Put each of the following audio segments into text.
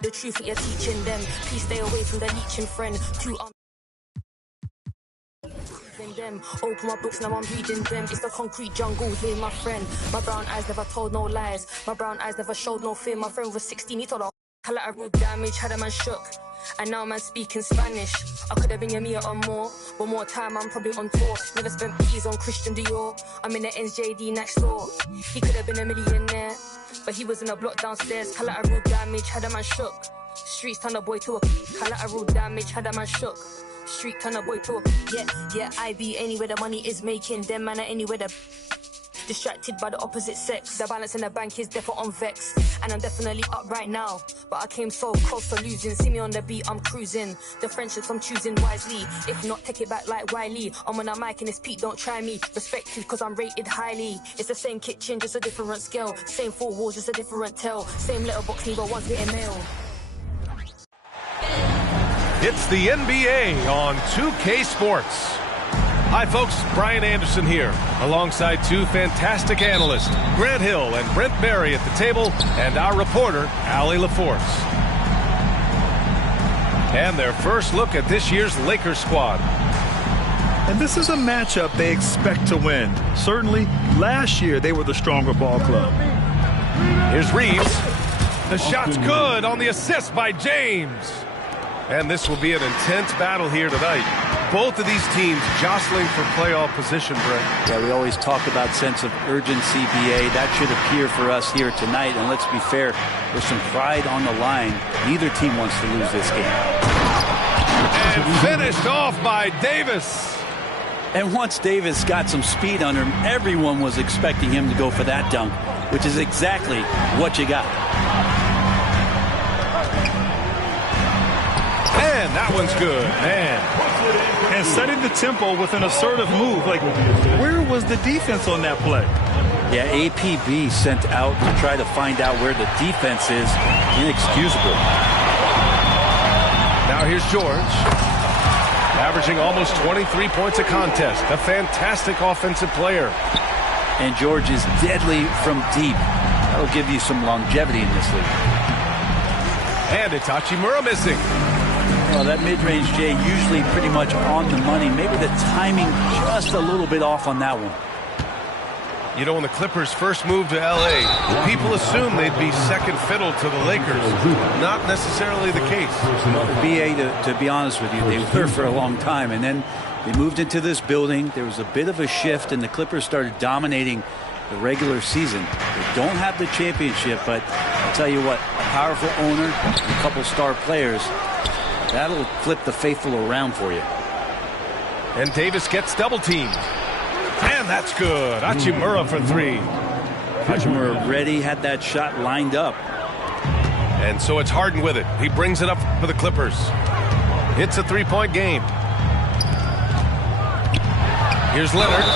The truth that you're teaching them. Please stay away from the leeching friend. Them. Open my books, now I'm reading them. It's the concrete jungle here, my friend. My brown eyes never told no lies. My brown eyes never showed no fear. My friend was 16, he told her collateral damage, had a man shook. And now man speaking Spanish. I could have been your Mia or more. One more time, I'm probably on tour. Never spent peas on Christian Dior. I'm in the NJD next door. He could have been a millionaire, but he was in a block downstairs. Collateral damage, had a man shook. Streets turned a boy to a collateral damage, had a man shook. Street turn a boy to a yeah, I be anywhere the money is making. Them man are anywhere the distracted by the opposite sex. The balance in the bank is definitely on vex. And I'm definitely up right now, but I came so close to losing. See me on the beat, I'm cruising. The friendships I'm choosing wisely. If not, take it back like Wiley. I'm on a mic and it's Pete, don't try me. Respected cause I'm rated highly. It's the same kitchen, just a different scale. Same four walls, just a different tell. Same letterbox, neither one's getting mail. It's the NBA on 2K Sports. Hi folks, Brian Anderson here, alongside two fantastic analysts, Grant Hill and Brent Barry at the table, and our reporter, Allie LaForce. And their first look at this year's Lakers squad. And this is a matchup they expect to win. Certainly, last year they were the stronger ball club. Here's Reeves. The shot's good on the assist by James. And this will be an intense battle here tonight. Both of these teams jostling for playoff position, Brent. Yeah, we always talk about sense of urgency, BA. That should appear for us here tonight. And let's be fair, there's some pride on the line. Neither team wants to lose this game. And finished off by Davis. And once Davis got some speed under him, everyone was expecting him to go for that dunk, which is exactly what you got. And that one's good, man. And setting the tempo with an assertive move. Like, where was the defense on that play? Yeah, APB sent out to try to find out where the defense is. Inexcusable. Now here's George. Averaging almost 23 points a contest. A fantastic offensive player. And George is deadly from deep. That'll give you some longevity in this league. And it's Hachimura missing. Well, that mid-range, Jay, usually pretty much on the money. Maybe the timing just a little bit off on that one. You know, when the Clippers first moved to L.A., people assumed they'd be second fiddle to the Lakers. Not necessarily the case. Well, BA, to be honest with you, they were for a long time. And then they moved into this building. There was a bit of a shift, and the Clippers started dominating the regular season. They don't have the championship, but I'll tell you what, a powerful owner and a couple star players, that'll flip the faithful around for you. And Davis gets double teamed. And that's good. Hachimura for three. Hachimura ready, had that shot lined up. And so it's Harden with it. He brings it up for the Clippers. It's a three-point game. Here's Leonard.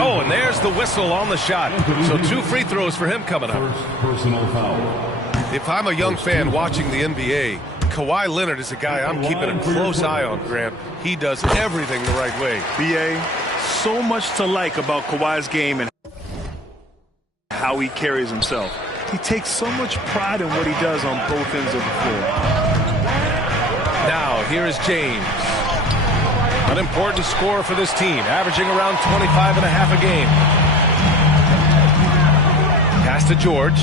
Oh, and there's the whistle on the shot. So 2 free throws for him coming up. Personal foul. If I'm a young fan watching the NBA, Kawhi Leonard is a guy I'm keeping a close eye on, Grant. He does everything the right way. BA, so much to like about Kawhi's game and how he carries himself. He takes so much pride in what he does on both ends of the floor. Now, here is James. An important scorer for this team, averaging around 25.5 a game. Pass to George.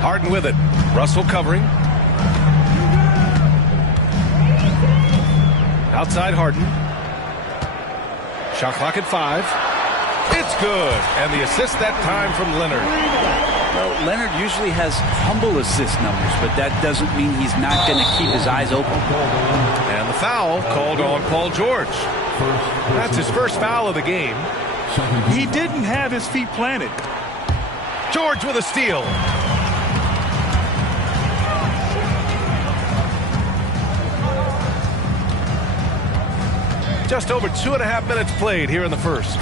Harden with it. Russell covering. Outside Harden. Shot clock at 5. It's good. And the assist that time from Leonard. Well, Leonard usually has humble assist numbers, but that doesn't mean he's not going to keep his eyes open. And the foul called on Paul George. That's his first foul of the game. He didn't have his feet planted. George with a steal. Just over 2.5 minutes played here in the first.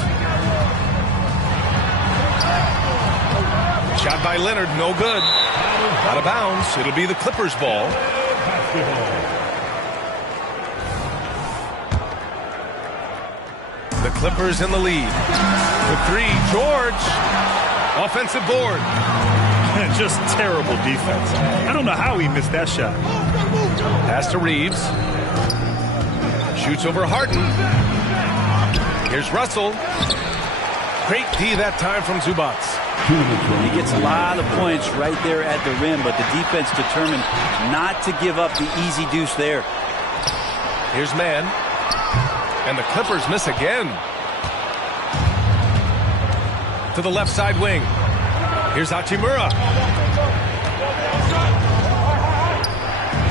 Shot by Leonard, no good. Out of bounds. It'll be the Clippers' ball. The Clippers in the lead. For 3, George. Offensive board. Just terrible defense. I don't know how he missed that shot. Pass to Reeves. Shoots over Harden. Here's Russell. Great D that time from Zubac. He gets a lot of points right there at the rim, but the defense determined not to give up the easy deuce there. Here's Mann. And the Clippers miss again. To the left side wing. Here's Hachimura.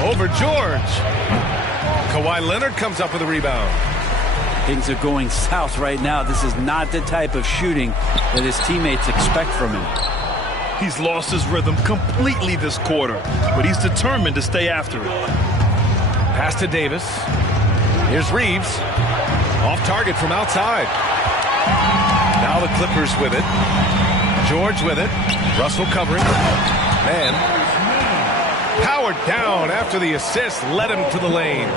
Over George. Kawhi Leonard comes up with a rebound. Things are going south right now. This is not the type of shooting that his teammates expect from him. He's lost his rhythm completely this quarter, but he's determined to stay after it. Pass to Davis. Here's Reeves. Off target from outside. Now the Clippers with it. George with it. Russell covering. Man. Powered down after the assist led him to the lane.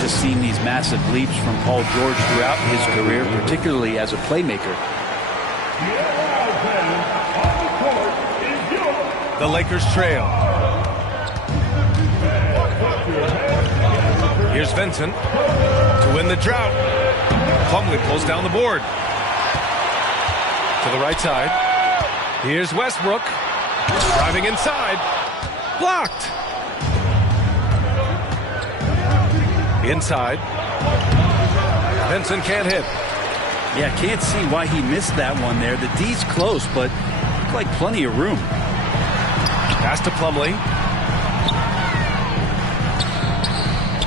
Just seen these massive leaps from Paul George throughout his career, particularly as a playmaker. The Lakers trail. Here's Vincent to win the drought. Plumlee pulls down the board. To the right side. Here's Westbrook. Driving inside. Blocked. Inside. Vincent can't hit. Yeah, can't see why he missed that one there. The D's close, but looked like plenty of room. Pass to Plumlee.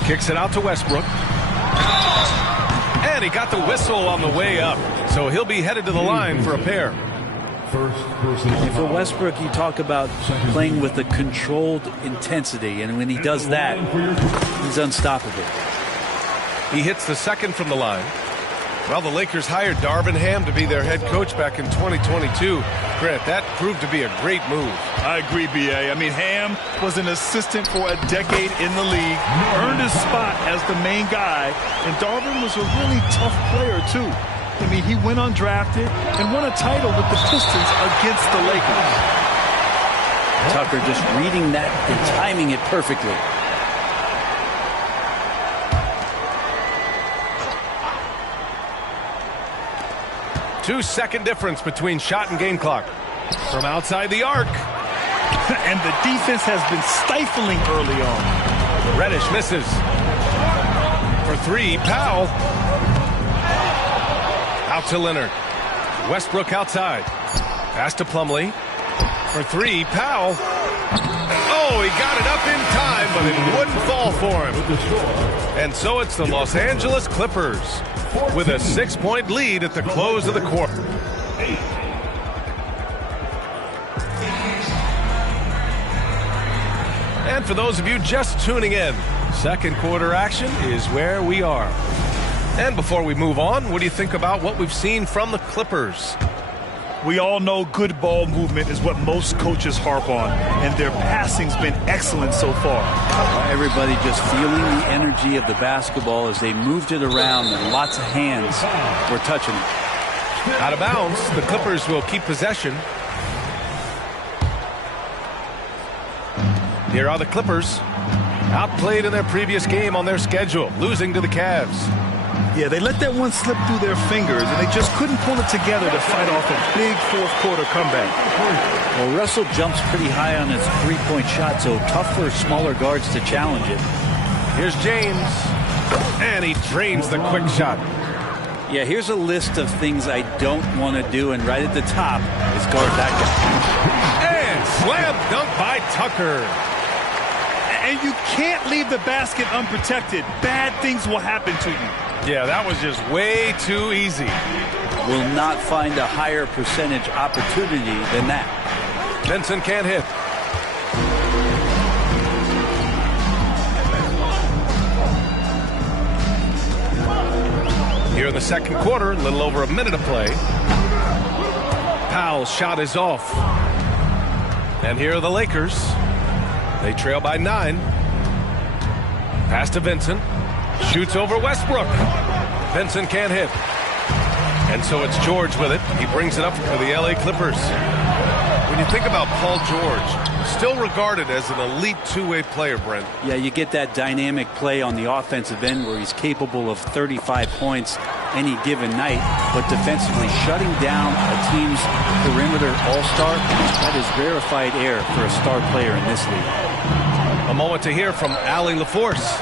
Kicks it out to Westbrook. And he got the whistle on the way up. So he'll be headed to the line for a pair. And for Westbrook, you talk about playing with a controlled intensity, and when he does that, he's unstoppable. He hits the second from the line. Well, the Lakers hired Darvin Ham to be their head coach back in 2022. Grant, that proved to be a great move. I agree, B.A. I mean, Ham was an assistant for a decade in the league, earned his spot as the main guy, and Darvin was a really tough player, too. I mean, he went undrafted and won a title with the Pistons against the Lakers. Tucker just reading that and timing it perfectly. Two-second difference between shot and game clock. From outside the arc. And the defense has been stifling early on. Reddish misses. For three, Powell. Out to Leonard. Westbrook outside. Pass to Plumlee. For three, Powell. Oh, he got it up in time, but it wouldn't fall for him. And so it's the Los Angeles Clippers with a 6-point lead at the close of the quarter. And for those of you just tuning in, second quarter action is where we are. And before we move on, what do you think about what we've seen from the Clippers? We all know good ball movement is what most coaches harp on, and their passing's been excellent so far. Everybody just feeling the energy of the basketball as they moved it around, and lots of hands were touching it. Out of bounds, the Clippers will keep possession. Here are the Clippers, outplayed in their previous game on their schedule, losing to the Cavs. Yeah, they let that one slip through their fingers, and they just couldn't pull it together to fight off a big fourth-quarter comeback. Well, Russell jumps pretty high on his three-point shot, so tough for smaller guards to challenge it. Here's James, and he drains the quick shot. Yeah, here's a list of things I don't want to do, and right at the top is guard that guy. And slam dunk by Tucker. And you can't leave the basket unprotected. Bad things will happen to you. Yeah, that was just way too easy. Will not find a higher percentage opportunity than that. Vincent can't hit. Here in the second quarter, a little over a minute of play. Powell's shot is off. And here are the Lakers. They trail by 9. Pass to Vincent. Shoots over Westbrook. Vincent can't hit. And so it's George with it. He brings it up for the LA Clippers. When When you think about Paul George, still regarded as an elite two-way player, Brent. Yeah, you get that dynamic play on the offensive end where he's capable of 35 points any given night, but defensively shutting down a team's perimeter all-star, that is rarefied air for a star player in this league. A moment to hear from Allie LaForce.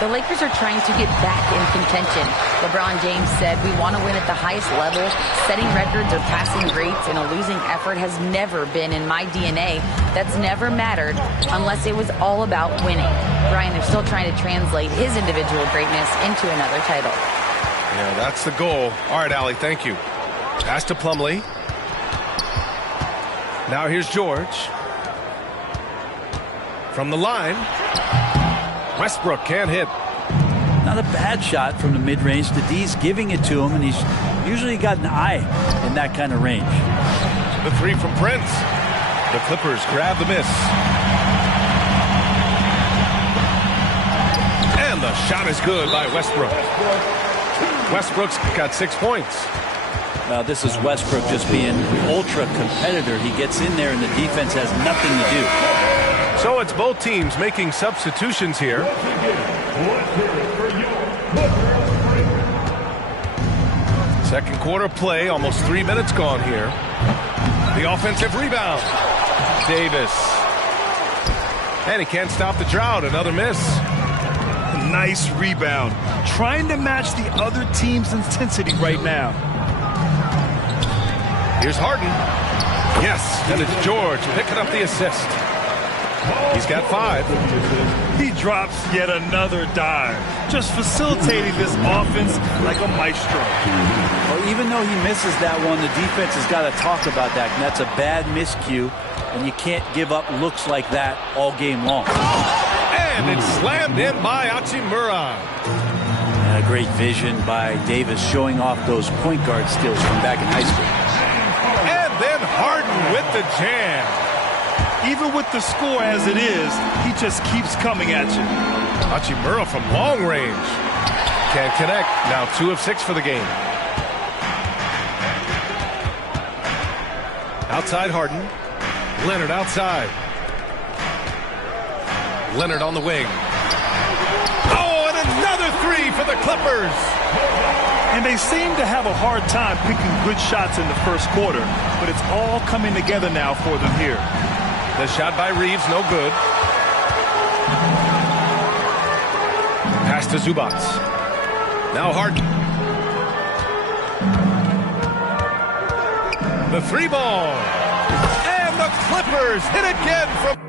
The Lakers are trying to get back in contention. LeBron James said, "We want to win at the highest level. Setting records or passing greats in a losing effort has never been in my DNA. That's never mattered unless it was all about winning." Brian, they're still trying to translate his individual greatness into another title. Yeah, that's the goal. All right, Allie, thank you. Pass to Plumlee. Now here's George. From the line. Westbrook can't hit. Not a bad shot from the mid-range. The D's giving it to him, and he's usually got an eye in that kind of range. The three from Prince. The Clippers grab the miss. And the shot is good by Westbrook. Westbrook's got 6 points. Now this is Westbrook just being ultra competitor. He gets in there and the defense has nothing to do. So it's both teams making substitutions here. Second quarter play, almost 3 minutes gone here. The offensive rebound. Davis. And he can't stop the drought. Another miss. Nice rebound. Trying to match the other team's intensity right now. Here's Harden. Yes, and it's George picking up the assist. He's got 5. He drops yet another dive, just facilitating this offense like a maestro. Well, even though he misses that one, the defense has got to talk about that, and that's a bad miscue, and you can't give up looks like that all game long. And it's slammed in by Hachimura. And a great vision by Davis showing off those point guard skills from back in high school. And then Harden with the jam. Even with the score as it is, he just keeps coming at you. Hachimura from long range. Can't connect. Now 2 of 6 for the game. Outside Harden. Leonard outside. Leonard on the wing. Oh, and another 3 for the Clippers. And they seem to have a hard time picking good shots in the first quarter, but it's all coming together now for them here. The shot by Reeves, no good. Pass to Zubac. Now Harden. The 3 ball. And the Clippers hit again from...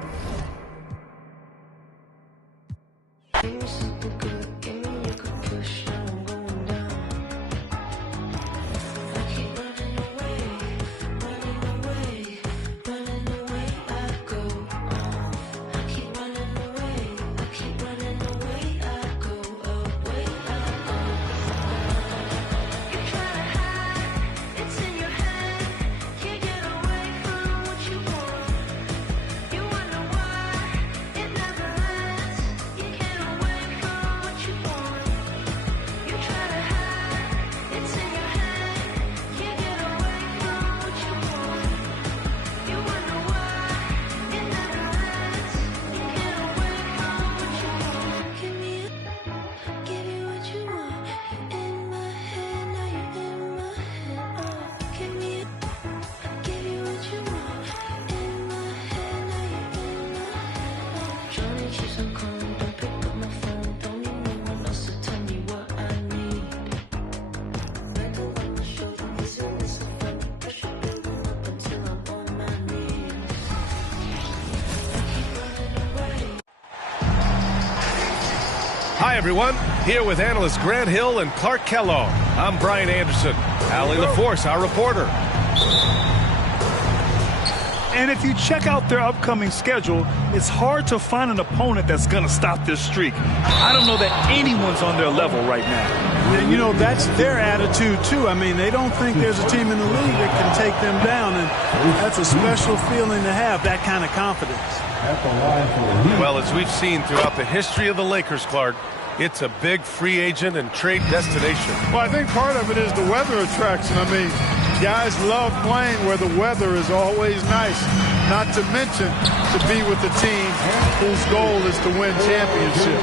Hi, everyone. Here with analysts Grant Hill and Clark Kellogg. I'm Brian Anderson. Allie LaForce, our reporter. And if you check out their upcoming schedule, it's hard to find an opponent that's going to stop this streak. I don't know that anyone's on their level right now. And, you know, that's their attitude, too. I mean, they don't think there's a team in the league that can take them down, and that's a special feeling to have, that kind of confidence. Well, as we've seen throughout the history of the Lakers, Clark, it's a big free agent and trade destination. Well, I think part of it is the weather attraction. I mean, Guys love playing where the weather is always nice, not to mention to be with the team whose goal is to win championship.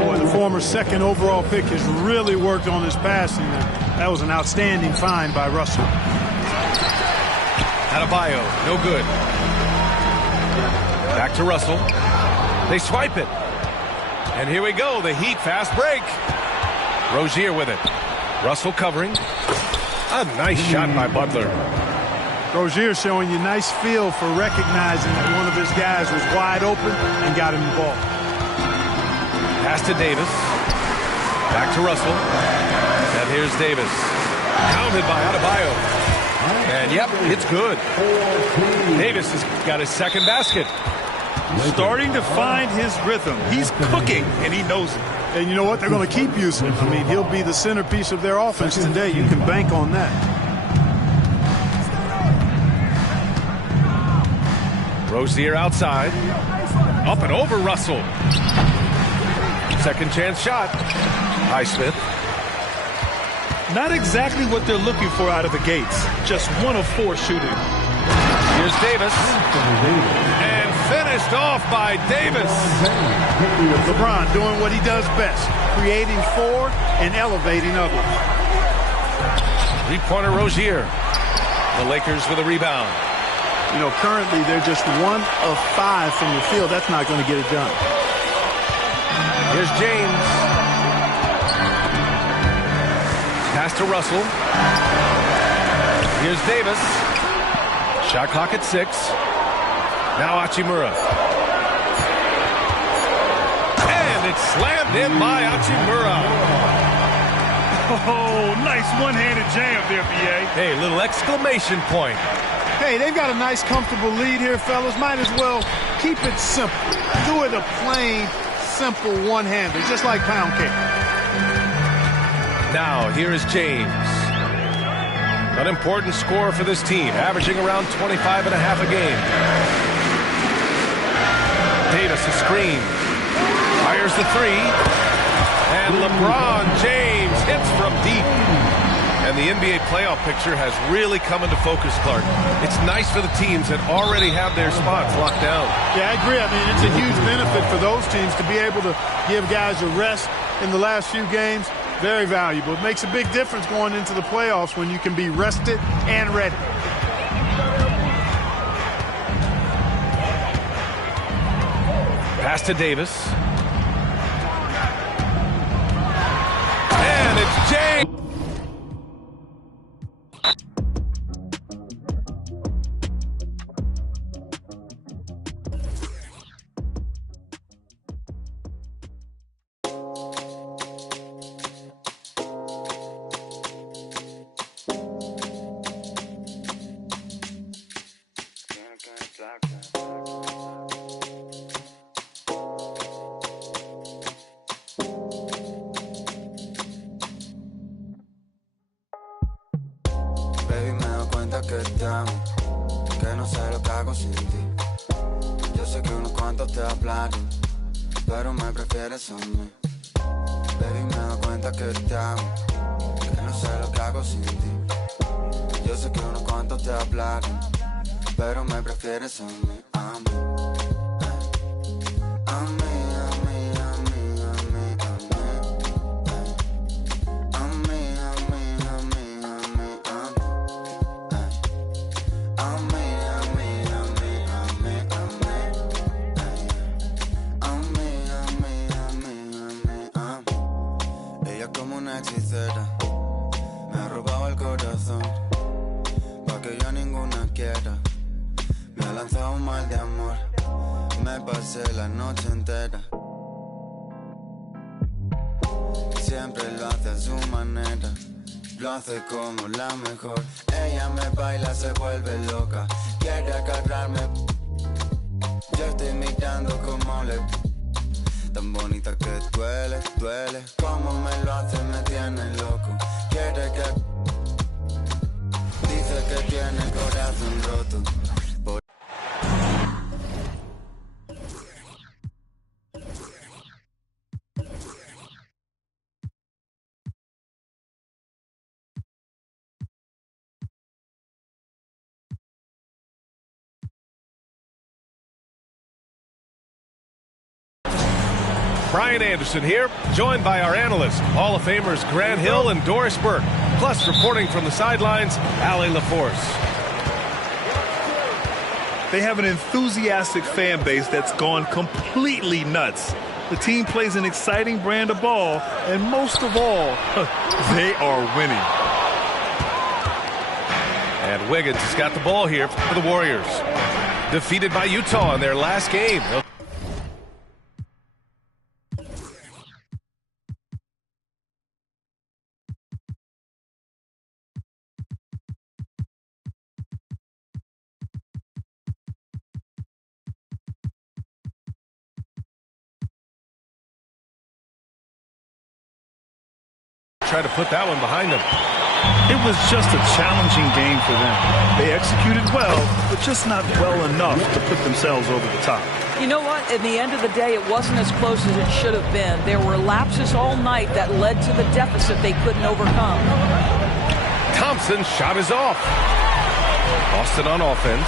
Boy, the former second overall pick has really worked on his passing. That was an outstanding find by Russell. Adebayo, no good. Back to Russell. They swipe it. And here we go, the Heat fast break. Rozier with it. Russell covering. A nice shot by Butler. Rozier showing you nice feel for recognizing that one of his guys was wide open and got him the ball. Pass to Davis. Back to Russell. And here's Davis. Counted by Adebayo. And yep, it's good. Davis has got his second basket. Starting to find his rhythm. He's cooking, and he knows it. And you know what? They're going to keep using him. I mean, he'll be the centerpiece of their offense today. You can bank on that. Rozier outside. Up and over Russell. Second chance shot. Highsmith. Not exactly what they're looking for out of the gates. Just 1 of 4 shooting. Here's Davis. And finished off by Davis. LeBron doing what he does best, creating for and elevating others. Three-pointer Rozier. The Lakers with a rebound. You know, currently they're just 1 of 5 from the field. That's not going to get it done. Here's James. Pass to Russell. Here's Davis. Shot clock at 6. Now Hachimura. And it's slammed in by Hachimura. Oh, nice one-handed jam there, B.A. Hey, little exclamation point. Hey, they've got a nice, comfortable lead here, fellas. Might as well keep it simple. Do it a plain, simple one-hander, just like pound cake. Now, here is James. An important scorer for this team, averaging around 25 and a half a game. Davis, a screen. Fires the 3. And LeBron James hits from deep. And the NBA playoff picture has really come into focus, Clark. It's nice for the teams that already have their spots locked down. Yeah, I agree. I mean, it's a huge benefit for those teams to be able to give guys a rest in the last few games. Very valuable. It makes a big difference going into the playoffs when you can be rested and ready. Pass to Davis. And it's James. Baby, me doy cuenta que te amo, que no sé lo que hago sin ti. Yo sé que unos cuantos te hablaron, pero me prefieres a mí. Baby, me doy cuenta que te amo, que no sé lo que hago sin ti. Yo sé que unos cuantos te hablaron, pero me prefieres a mí, a mí. A mí. Me ha robado el corazón, pa' que yo ninguna quiera. Me ha lanzado un mal de amor, me pasé la noche entera. Siempre lo hace a su manera, lo hace como la mejor. Ella me baila, se vuelve loca, quiere agarrarme. Yo estoy mirando como le... Tan bonita que duele, duele. Como me lo hace, me tiene loco. Quiere que... Dice que tiene el corazón roto. Brian Anderson here, joined by our analysts, Hall of Famers Grant Hill and Doris Burke. Plus, reporting from the sidelines, Allie LaForce. They have an enthusiastic fan base that's gone completely nuts. The team plays an exciting brand of ball, and most of all, they are winning. And Wiggins has got the ball here for the Warriors. Defeated by Utah in their last game. Try to put that one behind them. It was just a challenging game for them. They executed well, but just not well enough to put themselves over the top. You know what? At the end of the day, it wasn't as close as it should have been. There were lapses all night that led to the deficit they couldn't overcome. Thompson's shot is off. Boston on offense.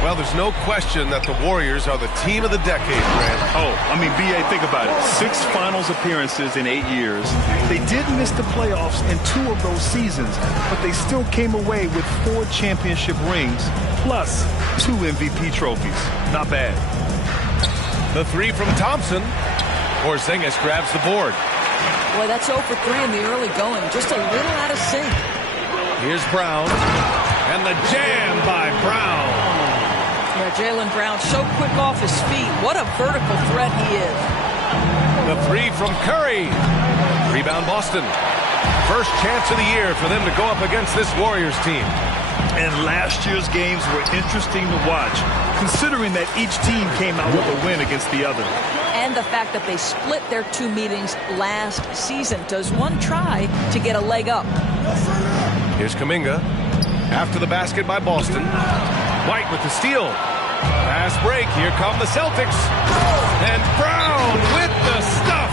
Well, there's no question that the Warriors are the team of the decade, Grant. Oh, I mean, B.A., think about it. 6 finals appearances in 8 years. They did miss the playoffs in 2 of those seasons, but they still came away with 4 championship rings, plus 2 MVP trophies. Not bad. The 3 from Thompson. Porzingis grabs the board. Boy, that's 0 for 3 in the early going. Just a little out of sync. Here's Brown. And the jam by Brown. Yeah, Jaylen Brown so quick off his feet. What a vertical threat he is. The 3 from Curry. Rebound Boston. First chance of the year for them to go up against this Warriors team. And last year's games were interesting to watch, considering that each team came out with a win against the other. And the fact that they split their 2 meetings last season. Does one try to get a leg up? Here's Kuminga. After the basket by Boston. White with the steal. Pass break. Here come the Celtics. And Brown with the stuff.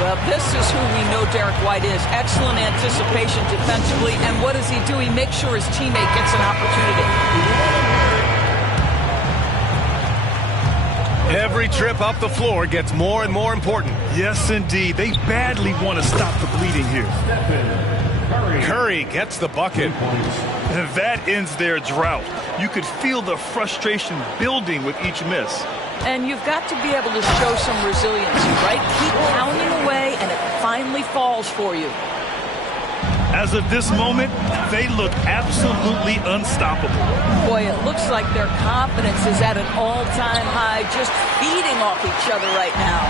Well, this is who we know Derek White is. Excellent anticipation defensively. And what does he do? He makes sure his teammate gets an opportunity. Every trip up the floor gets more and more important. Yes, indeed. They badly want to stop the bleeding here. Curry gets the bucket. And that ends their drought. You could feel the frustration building with each miss. And you've got to be able to show some resiliency, right? Keep pounding away, and it finally falls for you. As of this moment, they look absolutely unstoppable. Boy, it looks like their confidence is at an all-time high, just feeding off each other right now.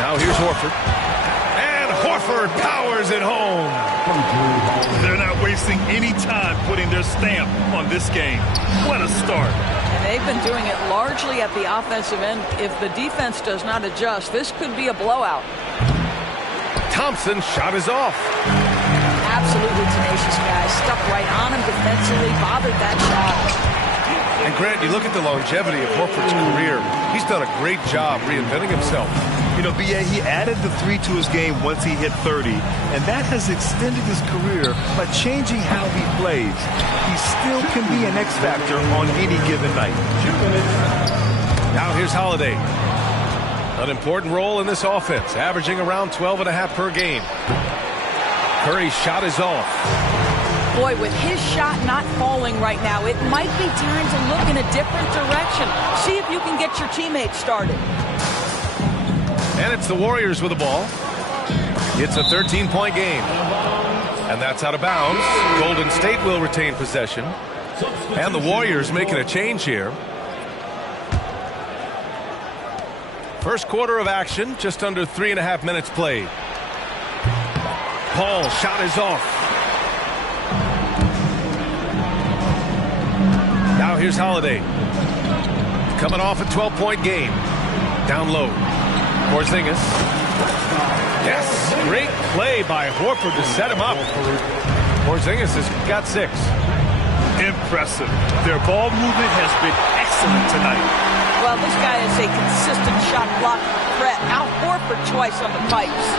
Now here's Horford. Horford powers it home. They're not wasting any time putting their stamp on this game. What a start. And they've been doing it largely at the offensive end. If the defense does not adjust, this could be a blowout. Thompson's shot is off. Absolutely tenacious guy. Stuck right on him defensively, bothered that shot. And Grant, you look at the longevity of Horford's career. He's done a great job reinventing himself. You know, B.A., he added the 3 to his game once he hit 30, and that has extended his career by changing how he plays. He still can be an X factor on any given night. Now here's Holiday. An important role in this offense, averaging around 12.5 per game. Curry's shot is off. Boy, with his shot not falling right now, it might be time to look in a different direction. See if you can get your teammates started. And it's the Warriors with the ball. It's a 13-point game. And that's out of bounds. Golden State will retain possession. And the Warriors making a change here. First quarter of action, just under 3.5 minutes played. Paul, shot is off. Now here's Holiday. Coming off a 12-point game. Down low. Porzingis. Yes, great play by Horford to set him up. Porzingis has got 6. Impressive. Their ball movement has been excellent tonight. Well, this guy is a consistent shot block threat. Now Horford twice on the pipes.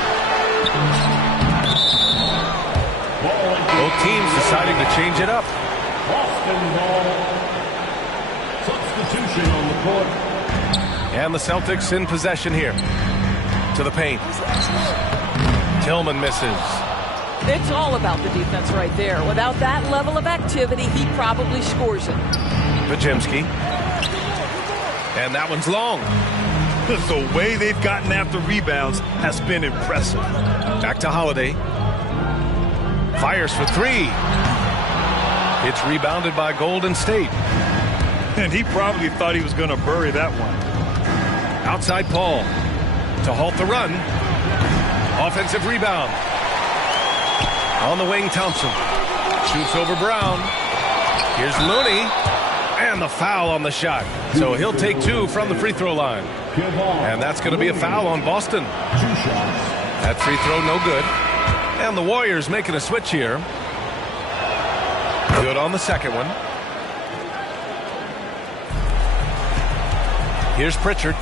Both teams deciding to change it up. Boston ball. Substitution on the court. And the Celtics in possession here. To the paint. Tillman misses. It's all about the defense right there. Without that level of activity, he probably scores it. Podziemski. And that one's long. The way they've gotten after rebounds has been impressive. Back to Holiday. Fires for three. It's rebounded by Golden State. And he probably thought he was going to bury that one. Outside Paul to halt the run. Offensive rebound. On the wing, Thompson. Shoots over Brown. Here's Looney. And the foul on the shot. So he'll take 2 from the free throw line. And that's going to be a foul on Boston. That free throw no good. And the Warriors making a switch here. Good on the second one. Here's Pritchard.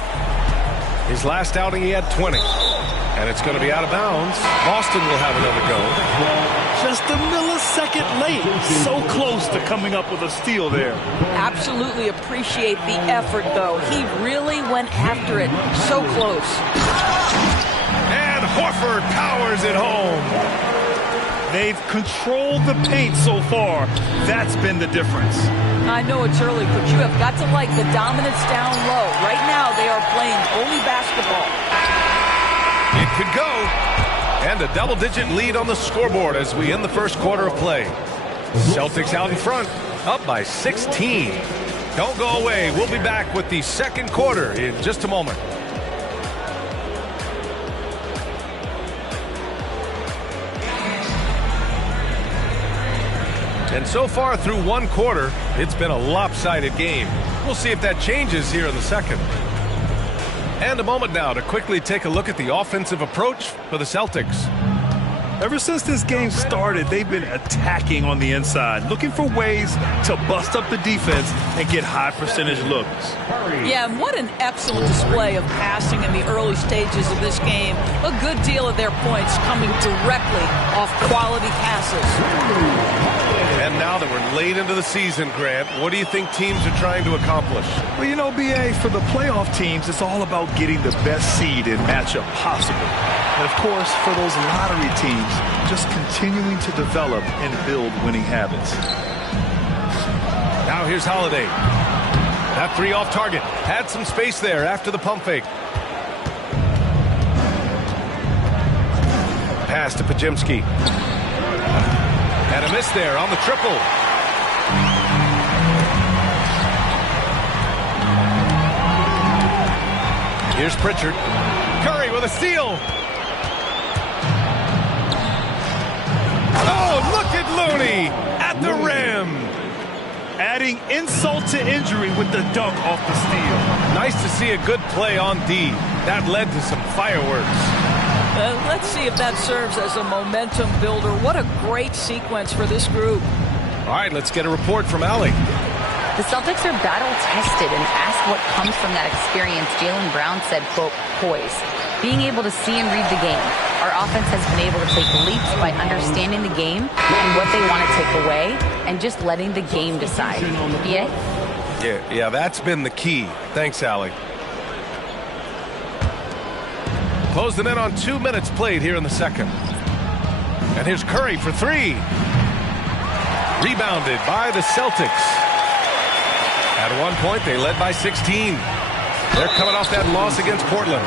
His last outing he had 20. And it's going to be out of bounds. Boston will have another go. Just a millisecond late. So close to coming up with a steal there. Absolutely appreciate the effort, though. He really went after it. So close. And Horford powers it home. They've controlled the paint so far. That's been the difference. I know it's early, but you have got to like the dominance down low. Right now, they are playing only basketball. It could go. And a double-digit lead on the scoreboard as we end the first quarter of play. Celtics out in front, up by 16. Don't go away. We'll be back with the second quarter in just a moment. And so far through one quarter, it's been a lopsided game. We'll see if that changes here in the second. And a moment now to quickly take a look at the offensive approach for the Celtics. Ever since this game started, they've been attacking on the inside, looking for ways to bust up the defense and get high percentage looks. Yeah, and what an excellent display of passing in the early stages of this game. A good deal of their points coming directly off quality passes. And now that we're late into the season, Grant, what do you think teams are trying to accomplish? Well, you know, B.A., for the playoff teams, it's all about getting the best seed and matchup possible. And, of course, for those lottery teams, just continuing to develop and build winning habits. Now here's Holiday. That three off target. Had some space there after the pump fake. Pass to Podziemski. And a miss there on the triple. Here's Pritchard. Curry with a steal. Oh, look at Looney at the rim. Adding insult to injury with the dunk off the steal. Nice to see a good play on D. That led to some fireworks. Let's see if that serves as a momentum builder. What a great sequence for this group. All right, let's get a report from Allie. The Celtics are battle-tested, and asked what comes from that experience, Jaylen Brown said, quote, poise. Being able to see and read the game. Our offense has been able to take leaps by understanding the game and what they want to take away and just letting the game decide. BA? Yeah, that's been the key. Thanks, Allie. Close them in on 2 minutes played here in the second. And here's Curry for three. Rebounded by the Celtics. At one point, they led by 16. They're coming off that loss against Portland.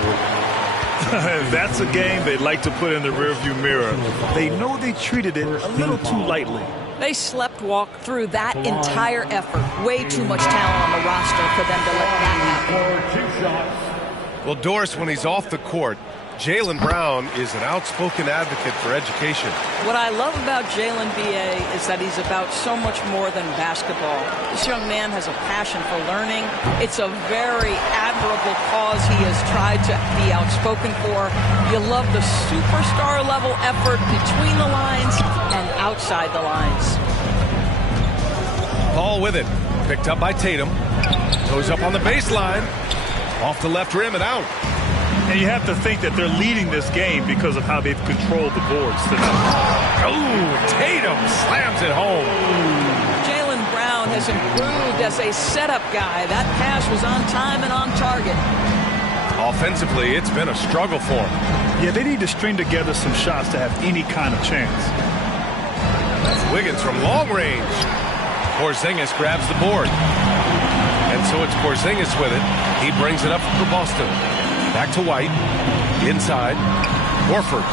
That's a game they'd like to put in the rearview mirror. They know they treated it a little too lightly. They slept-walked through that entire effort. Way too much talent on the roster for them to let that happen. Well, Doris, when he's off the court, Jaylen Brown is an outspoken advocate for education. What I love about Jaylen, B.A., is that he's about so much more than basketball. This young man has a passion for learning. It's a very admirable cause he has tried to be outspoken for. You love the superstar-level effort between the lines and outside the lines. Paul with it. Picked up by Tatum. Goes up on the baseline. Off the left rim and out. And you have to think that they're leading this game because of how they've controlled the boards tonight. Oh, Tatum slams it home. Jaylen Brown has improved as a setup guy. That pass was on time and on target. Offensively, it's been a struggle for them. Yeah, they need to string together some shots to have any kind of chance. Wiggins from long range. Porzingis grabs the board. And so it's Porzingis with it. He brings it up for Boston. Back to White. Inside. Horford.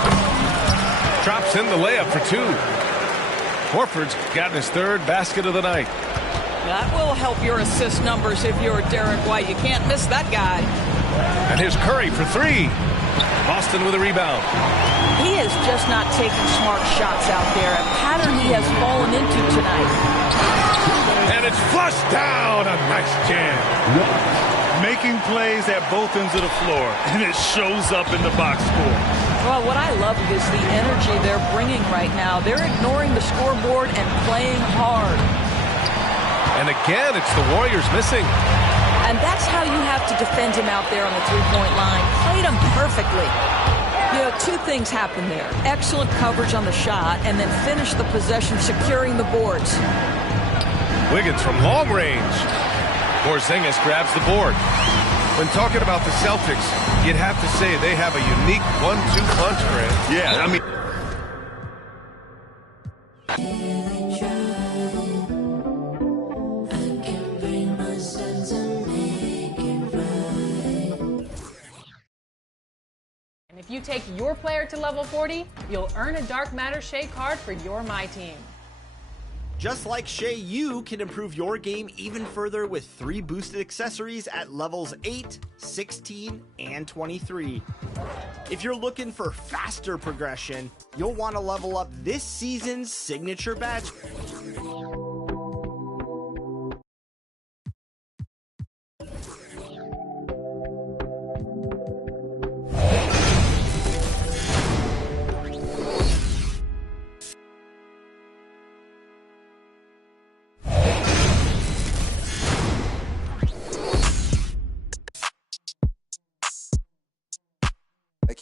Drops in the layup for two. Horford's gotten his third basket of the night. That will help your assist numbers if you're Derek White. You can't miss that guy. And here's Curry for three. Boston with a rebound. He is just not taking smart shots out there, a pattern he has fallen into tonight. And it's flushed down. A nice jam. Making plays at both ends of the floor, and it shows up in the box score. Well, what I love is the energy they're bringing right now. They're ignoring the scoreboard and playing hard. And again, it's the Warriors missing. And that's how you have to defend him out there on the three-point line. Played him perfectly. You know, two things happen there. Excellent coverage on the shot, and then finish the possession securing the boards. Wiggins from long range. Porzingis grabs the board. When talking about the Celtics, you'd have to say they have a unique 1-2 punch, Grant. Yeah, I mean... If you take your player to level 40, you'll earn a Dark Matter Shea card for your My Team. Just like Shea, you can improve your game even further with 3 boosted accessories at levels 8, 16, and 23. If you're looking for faster progression, you'll want to level up this season's signature badge.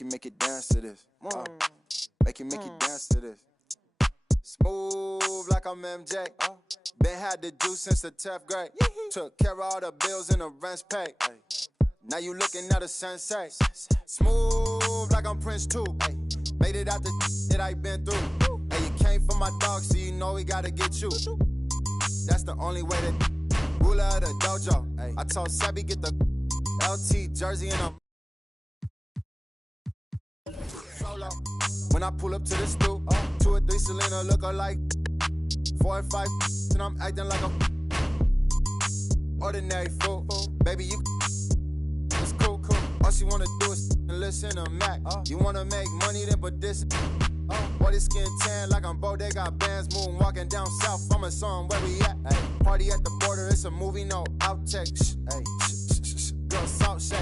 Make it dance to this. Make it dance to this. Smooth like I'm MJ. Been had the juice since the 10th grade. Took care of all the bills and the rent's paid. Now you looking at a sensei. Smooth like I'm Prince too. Made it out the that I been through. And you came for my dog, so you know we gotta get you. That's the only way to ruler of the dojo. I told Sabby get the LT jersey and I'm solo. When I pull up to the stoop, 2 or 3 Selena look alike. 4 or 5 and I'm acting like a ordinary fool. Baby, you it's cool. All she wanna do is listen to Mac. You wanna make money, then put this. Boy, this skin tan like I'm Bo. They got bands moving, walking down south. I'm a song where we at. Party at the border, it's a movie, no outtake. Girl, South shake.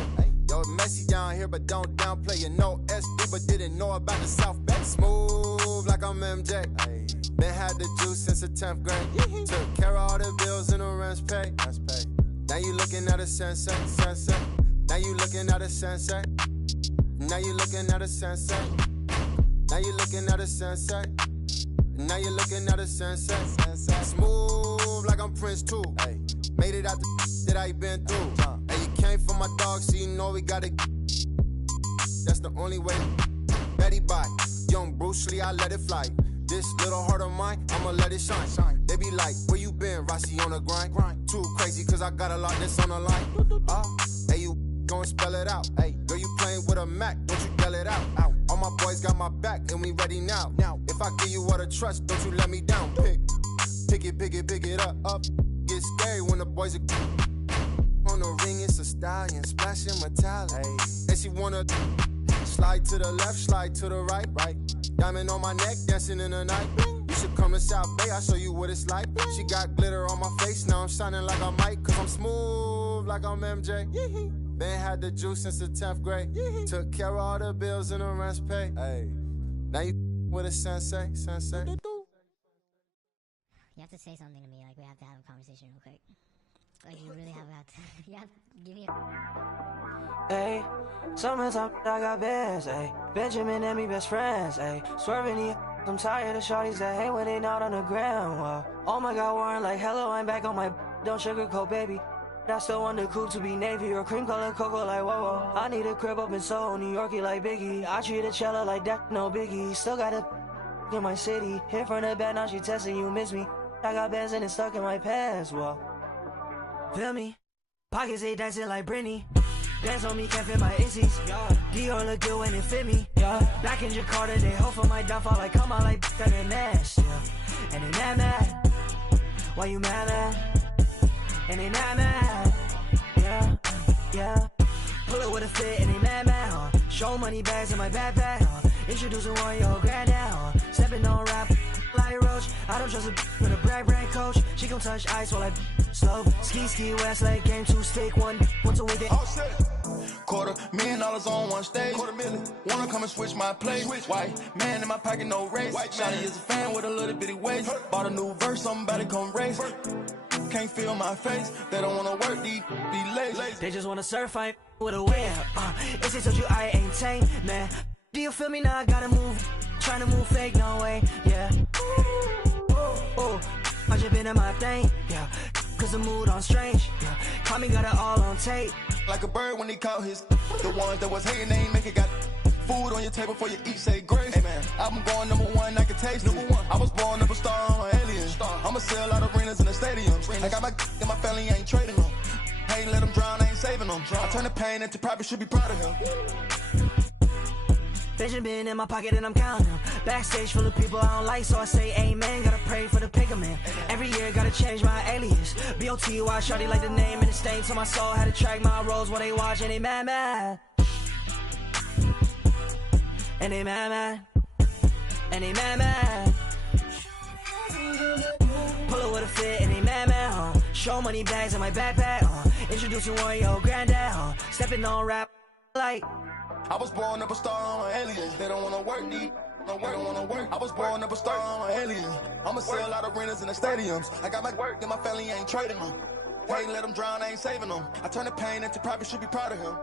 Yo, it's messy down here, but don't downplay. You know SB, but didn't know about the South Bay. Smooth like I'm MJ. Been had the juice since the 10th grade. Took care of all the bills and the rent's paid. Now you looking at a sensei. Now you looking at a sensei. Now you looking at a sensei. Now you looking at a sensei. Now you looking at a sensei. Smooth like I'm Prince too. Made it out the that I been through. And you came for my dog, so you know we gotta. That's the only way. Betty Bye, young Bruce Lee, I let it fly. This little heart of mine, I'ma let it shine. They be like, where you been, Rossi on the grind? Too crazy, cause I got a lot that's on the line. Hey, you gon' spell it out. Hey, girl, you playing with a Mac, don't you yell it out. All my boys got my back, and we ready now. If I give you all the trust, don't you let me down. Pick it up. Get scary when the boys are on the ring, it's a stallion, splashing metallic. And she wanna slide to the left, slide to the right. Diamond on my neck, dancing in the night. You should come to South Bay, I'll show you what it's like. She got glitter on my face, now I'm shining like I might. Cause I'm smooth like I'm MJ. Been had the juice since the 10th grade. Took care of all the bills and the rent's paid. Now you with a sensei. You have to say something to me, like we have to have a conversation real quick. Like you really have to, you have to give me a... Hey, summertime, I got bands, ayy. Benjamin and me best friends, ayy. Swerving the I'm tired of shorties that hate when they not on the ground. Oh my God, Warren, like hello, I'm back on my don't sugarcoat, baby. I still want the coupe to be navy or cream color cocoa like whoa. I need a crib up in Soho, New Yorkie like Biggie. I treat a cello like that, no biggie. Still got a in my city. Hit from the back, now she testing you miss me. I got bands and it's stuck in my pants, whoa. Feel me? Pockets they dancing like Britney. Dance on me, can't fit my Izzy's. Dior look good when it fit me. Black in Jakarta, they hope for my downfall. Like come out like that and Nash. And they mad. Why you mad? And they mad. Yeah. Pull it with a fit and they mad. Show money bags in my backpack. Introducing one your granddad. Stepping on rap like Roach. I don't trust a with a brag coach. She gon' touch ice while I slow. Ski Westlake game 2 stick one. Once a week. $250,000 on one stage. Wanna come and switch my place. White man in my pocket, no race. Shawty is a fan with a little bitty waist. Bought a new verse, somebody come race. Can't feel my face. They don't wanna work, these be lazy. They just wanna surf fight with a whale. If they told you I ain't tame, man. Do you feel me now? I gotta move. Trying to move fake, no way, yeah. I just been in my thing, yeah. Cause the mood on strange, yeah. Call me, got it all on tape. Like a bird when he caught his. The ones that was hating, they ain't make it. Got food on your table before you eat, say grace. Hey man, I'm going #1, I can taste it. I was born up a star, I'm an alien. I'ma sell out arenas in the stadiums. I got my in my family, I ain't trading them. I ain't let them drown, I ain't saving them. I turn the pain into profit, should be proud of him. Benjamin in my pocket and I'm counting them. Backstage full of people I don't like, so I say amen. Gotta pray for the pigment. Every year gotta change my alias. B-O-T-Y, shawty like the name and the stain to my soul. Had to track my roles while they watch and they mad. And they mad. And they mad. Pull it with a fit and they mad. Show money bags in my backpack. Introducing one your granddad. Stepping on rap like. I was born up a star, I'm an alien. They don't wanna work, they don't wanna work. I was born up a star, I'm an alien. I'ma sell out arenas in the stadiums. I got my work and my family ain't trading them. I ain't let them drown, I ain't saving them. I turn the pain into profit, should be proud of him.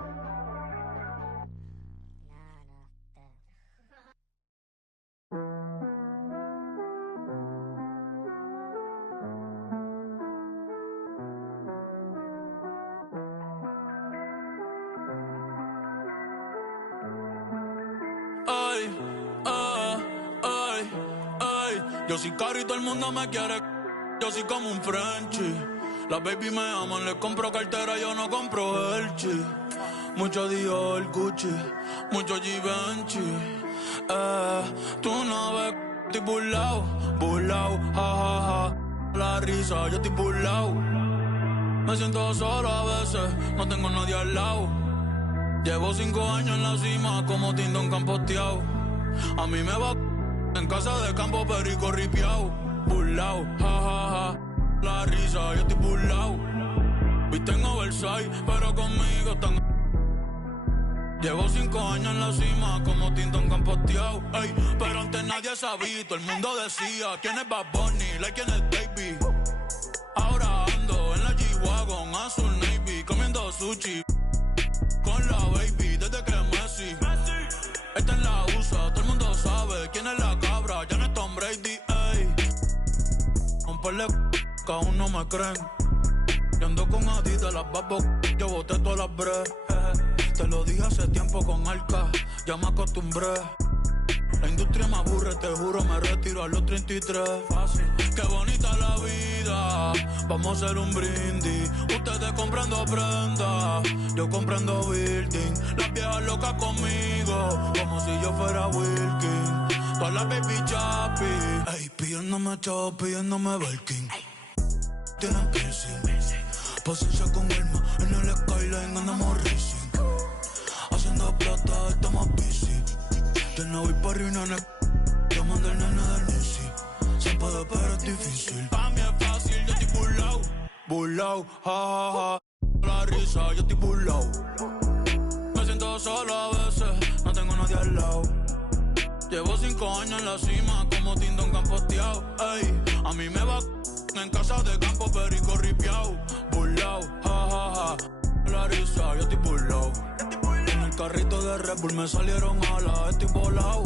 Yo soy caro y todo el mundo me quiere. Yo soy como un Frenchie. Las baby me aman, les compro cartera, yo no compro Elchi. Mucho Dior, Gucci, mucho Givenchy. Tú no ves, estoy burlao, ja. La risa, yo estoy burlao. Me siento solo a veces, no tengo nadie al lado. Llevo 5 años en la cima como Tindón camposteado. A mí me va en casa de campo perico ripiao. Burlao, ja. La risa, yo estoy burlao. Viste en Oversize, pero conmigo están. Llevo 5 años en la cima como Tindón camposteado. Ey, pero antes nadie sabía, todo el mundo decía quién es Bad Bunny, like quién es Davey. Ahora ando en la G-Wagon, azul navy, comiendo sushi con la baby desde que Messi. Esta es la USA, todo el mundo sabe quién es la cabra, ya no es Tom Brady, ey. Romperle que aún no me creen. Yo ando con Adidas, las babos, yo boté todas las breves. Te lo dije hace tiempo con Arca, ya me acostumbré. La industria me aburre, te juro, me retiro a los 33. Fácil. Qué bonita la vida, vamos a hacer un brindis. Ustedes comprando prendas, yo comprando building. Las viejas locas conmigo, como si yo fuera Wilkin. Todas las baby chappy, ey, pidiéndome chavo, pidiéndome Belkin. Tienen piercing, paciencia con Elma, en el skyline andamos racing. Haciendo plata, estamos busy. Yo no voy pa' reuniones, yo mando el nene del Nisi. Se puede, pero es difícil. Pa' mí es fácil, yo estoy burlao, ja. La risa, yo estoy burlao. Me siento solo a veces, no tengo nadie al lado. Llevo 5 años en la cima, como Tindón camposteado. Ey, a mí me va en casa de campo, perico ripiao. Burlao, ja. La risa, yo estoy burlao. En el carrito de Red Bull me salieron alas, estoy volado.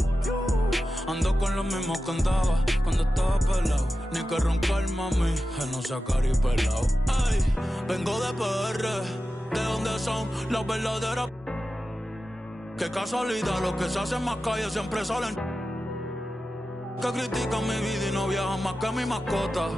Ando con lo mismo que andaba cuando estaba pelado. Ni que roncar, mami, que no sea caripelao. Ay, vengo de PR, de donde son las verdaderas. Qué casualidad, los que se hacen más calle siempre salen. Que critican mi vida y no viajan más que mi mascota.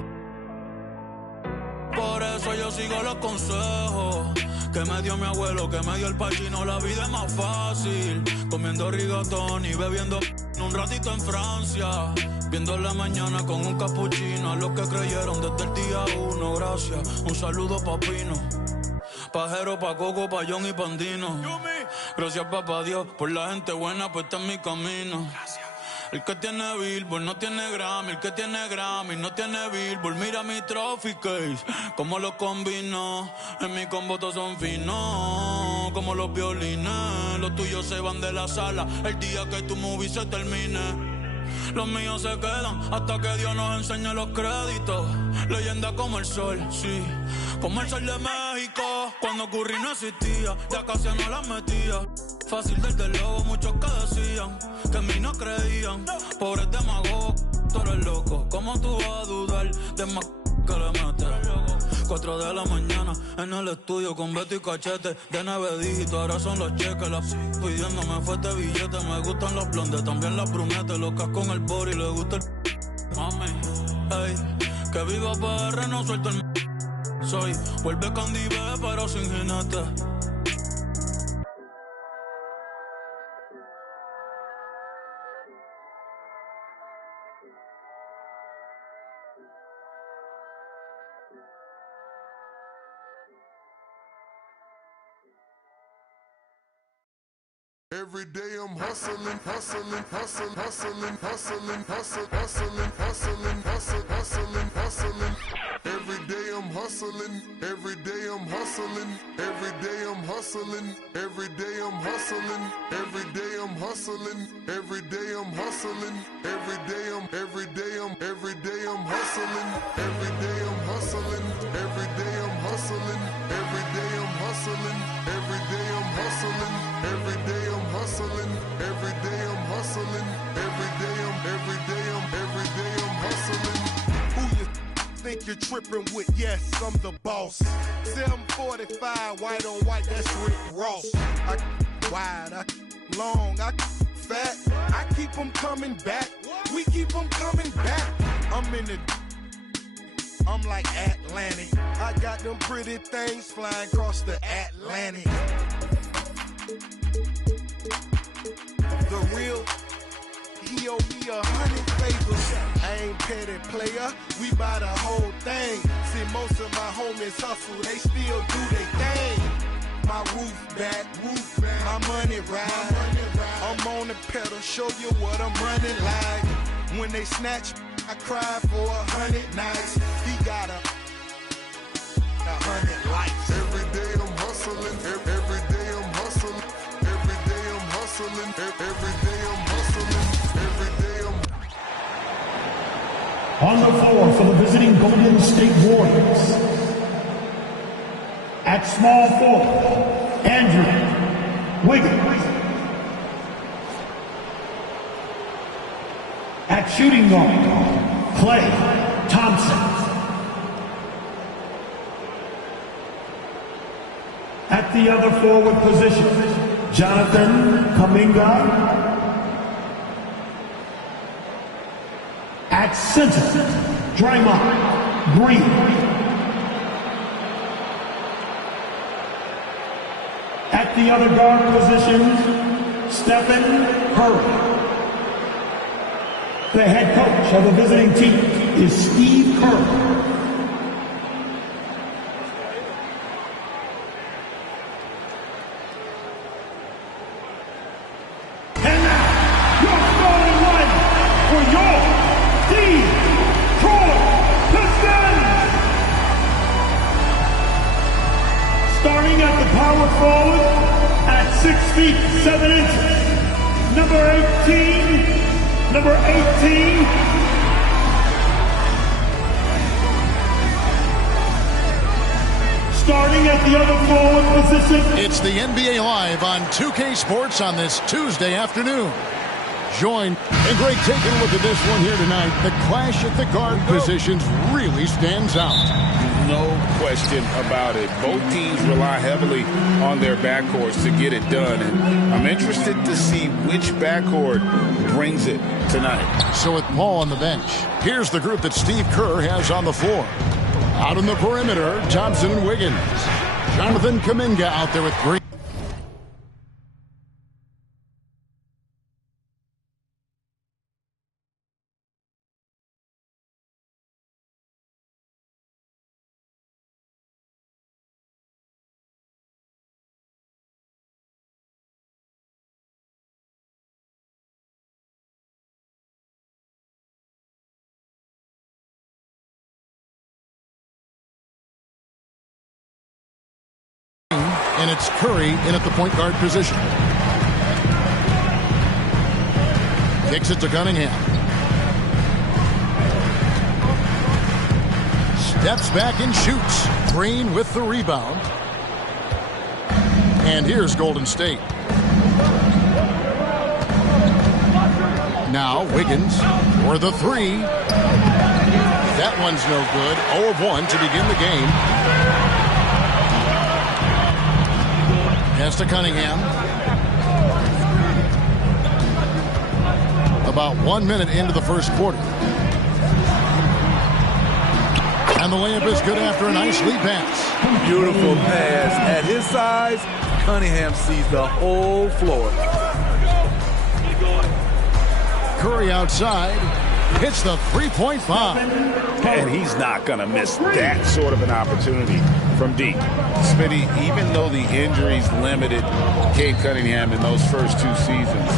Por eso yo sigo los consejos que me dio mi abuelo, que me dio el pachino. La vida es más fácil comiendo rigatón y bebiendo un ratito en Francia, viendo la mañana con un capuchino. A los que creyeron desde el día 1, gracias. Un saludo pa' Pino, Pajero, pa' Coco, pa' John y Pandino. Gracias papá Dios por la gente buena puesta en mi camino. El que tiene Billboard no tiene Grammy, el que tiene Grammy no tiene Billboard. Mira mi trophy case, como lo combino. En mi combo todos son finos, como los violines. Los tuyos se van de la sala el día que tu movie se termine. Los míos se quedan hasta que Dios nos enseñe los créditos. Leyenda como el sol, sí, como el sol de México. Cuando Curry no existía, ya casi no las metía. Fácil desde luego, muchos que decían que en mí no creían. Pobres demagogos, tú eres loco. ¿Cómo tú vas a dudar de más que le metes? 4 de la mañana en el estudio con Beto y Cachete. De 9 dígitos, ahora son los cheques. La pidiéndome fue este billete. Me gustan los blondes, también las brunettes. Locas con el body, le gusta el mami. Ey, que viva PR, no suelto el soy. Vuelve con Dive, pero sin jinete. Every day I'm hustling, hustling, hustling, hustling, hustling, hustling, hustling, hustling, hustling, hustling, hustling. Every day I'm hustling, every day I'm hustling, every day I'm hustling, every day I'm hustling, every day I'm hustling, every day I'm hustling, every day I'm hustling, every day I'm hustling, every day I'm hustling, every day I'm hustling, every day I'm hustling, every day I'm hustling, every day I'm hustling, every day I'm hustling, every day I'm hustling. Who you think you're tripping with? Yes, I'm the boss. 745, white on white, that's Rick Ross. I wide, I long, I fat. I keep them coming back. We keep them coming back. I'm like Atlantic. I got them pretty things flying across the Atlantic. The real, he owe me 100 favors. I ain't petty player, we buy the whole thing. See, most of my homies hustle, they still do their thing. My roof back, my money ride. I'm on the pedal, show you what I'm running like. When they snatch, I cry for 100 nights. He got 100 lights. Every day I'm hustling, every day I'm hustling, every day I'm hustling, every day I'm hustling, every day I'm. On the floor for the visiting Golden State Warriors, at small forward, Andrew Wiggins. At shooting guard, Klay Thompson. At the other forward position, Jonathan Kuminga. At center, Draymond Green. At the other guard position, Stephen Curry. The head coach of the visiting team is Steve Kerr. And now, your starting lineup for your Detroit Pistons. Starting at the power forward at 6 feet 7 inches, number 18. Number 18. Starting at the other forward position. It's the NBA Live on 2K Sports on this Tuesday afternoon. join. And Greg, taking a look at this one here tonight, the clash at the guard positions really stands out. No question about it. Both teams rely heavily on their backcourts to get it done. And I'm interested to see which backcourt brings it tonight. So with Paul on the bench, here's the group that Steve Kerr has on the floor. Out on the perimeter, Thompson and Wiggins. Jonathan Kuminga out there with Green. And it's Curry in at the point guard position. Kicks it to Cunningham. Steps back and shoots. Green with the rebound. And here's Golden State. Now Wiggins for the three. That one's no good. 0 of 1 to begin the game. Pass to Cunningham. About 1 minute into the first quarter. And the layup is good after a nice lead pass. Beautiful pass. At his size, Cunningham sees the whole floor. Curry outside. Hits the three-point bomb. And he's not going to miss that sort of an opportunity from deep. Smitty, even though the injuries limited Cade Cunningham in those first 2 seasons,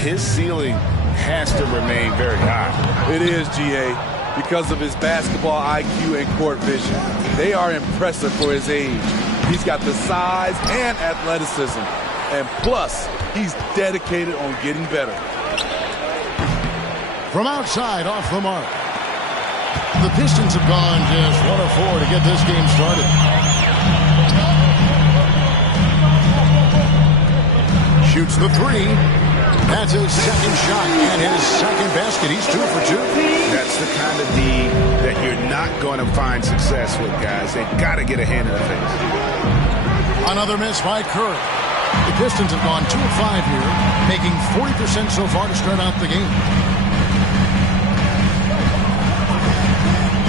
his ceiling has to remain very high. It is, GA, because of his basketball IQ and court vision. They are impressive for his age. He's got the size and athleticism. And plus, he's dedicated on getting better. From outside, off the mark. The Pistons have gone just 1 of 4 to get this game started. Shoots the three. That's his second shot and his second basket. He's 2 for 2. That's the kind of D that you're not going to find success with, guys. They've got to get a hand in the face. Another miss by Curry. The Pistons have gone 2 of 5 here, making 40% so far to start out the game.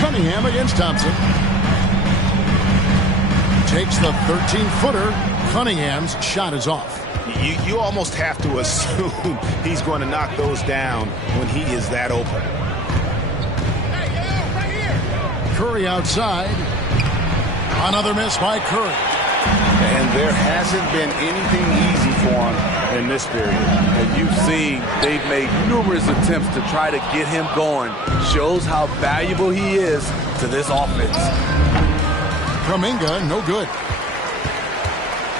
Cunningham against Thompson. Takes the 13-footer. Cunningham's shot is off. You almost have to assume he's going to knock those down when he is that open. Curry outside. Another miss by Curry. And there hasn't been anything easy for him in this period. And you've seen they've made numerous attempts to try to get him going. Shows how valuable he is to this offense. Kuminga, no good.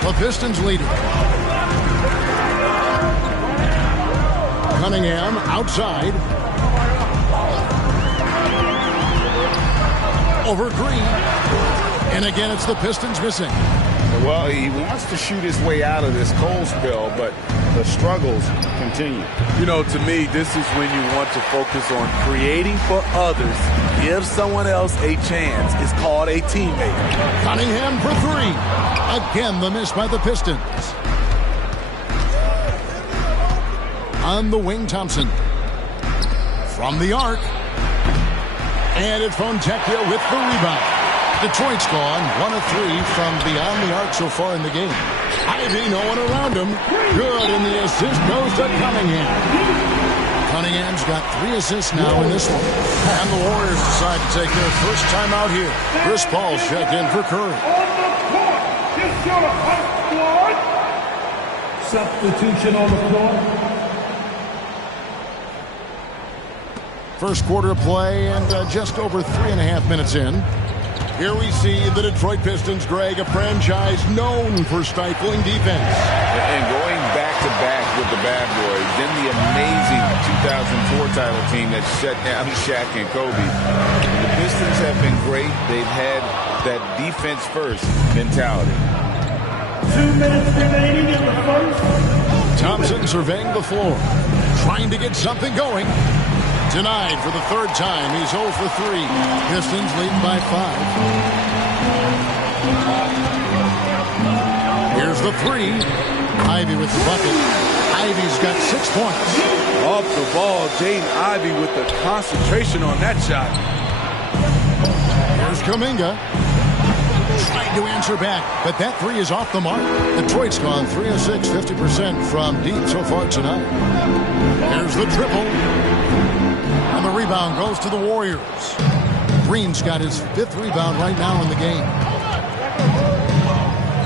The Pistons lead it. Cunningham outside. Over Green. And again, it's the Pistons missing. Well, he wants to shoot his way out of this cold spell, but the struggles continue. You know, to me, this is when you want to focus on creating for others. Give someone else a chance. It's called a teammate. Cunningham for 3. Again, the miss by the Pistons. On the wing, Thompson. From the arc. And it's Fontecchio with the rebound. Detroit's gone 1 of 3 from beyond the arc so far in the game. Ivy, no one around him. Good, and the assist goes to Cunningham. Cunningham's got 3 assists now in this one. And the Warriors decide to take their first time out here. Chris Paul's checked in for Curry. Substitution on the floor. First quarter of play and just over 3.5 minutes in. Here we see the Detroit Pistons, Greg, a franchise known for stifling defense. And going back-to-back with the bad boys, then the amazing 2004 title team that shut down Shaq and Kobe. The Pistons have been great. They've had that defense-first mentality. 2 minutes remaining in the first. Thompson surveying the floor. trying to get something going. Denied for the third time. He's 0 for 3. Pistons leading by 5. Here's the 3. Ivey with the bucket. Ivey's got 6 points. Off the ball, Jaden Ivey with the concentration on that shot. Here's Kuminga. Trying to answer back, but that 3 is off the mark. Detroit's gone 3 of 6, 50% from deep so far tonight. Here's the triple. And the rebound goes to the Warriors. Green's got his 5th rebound right now in the game.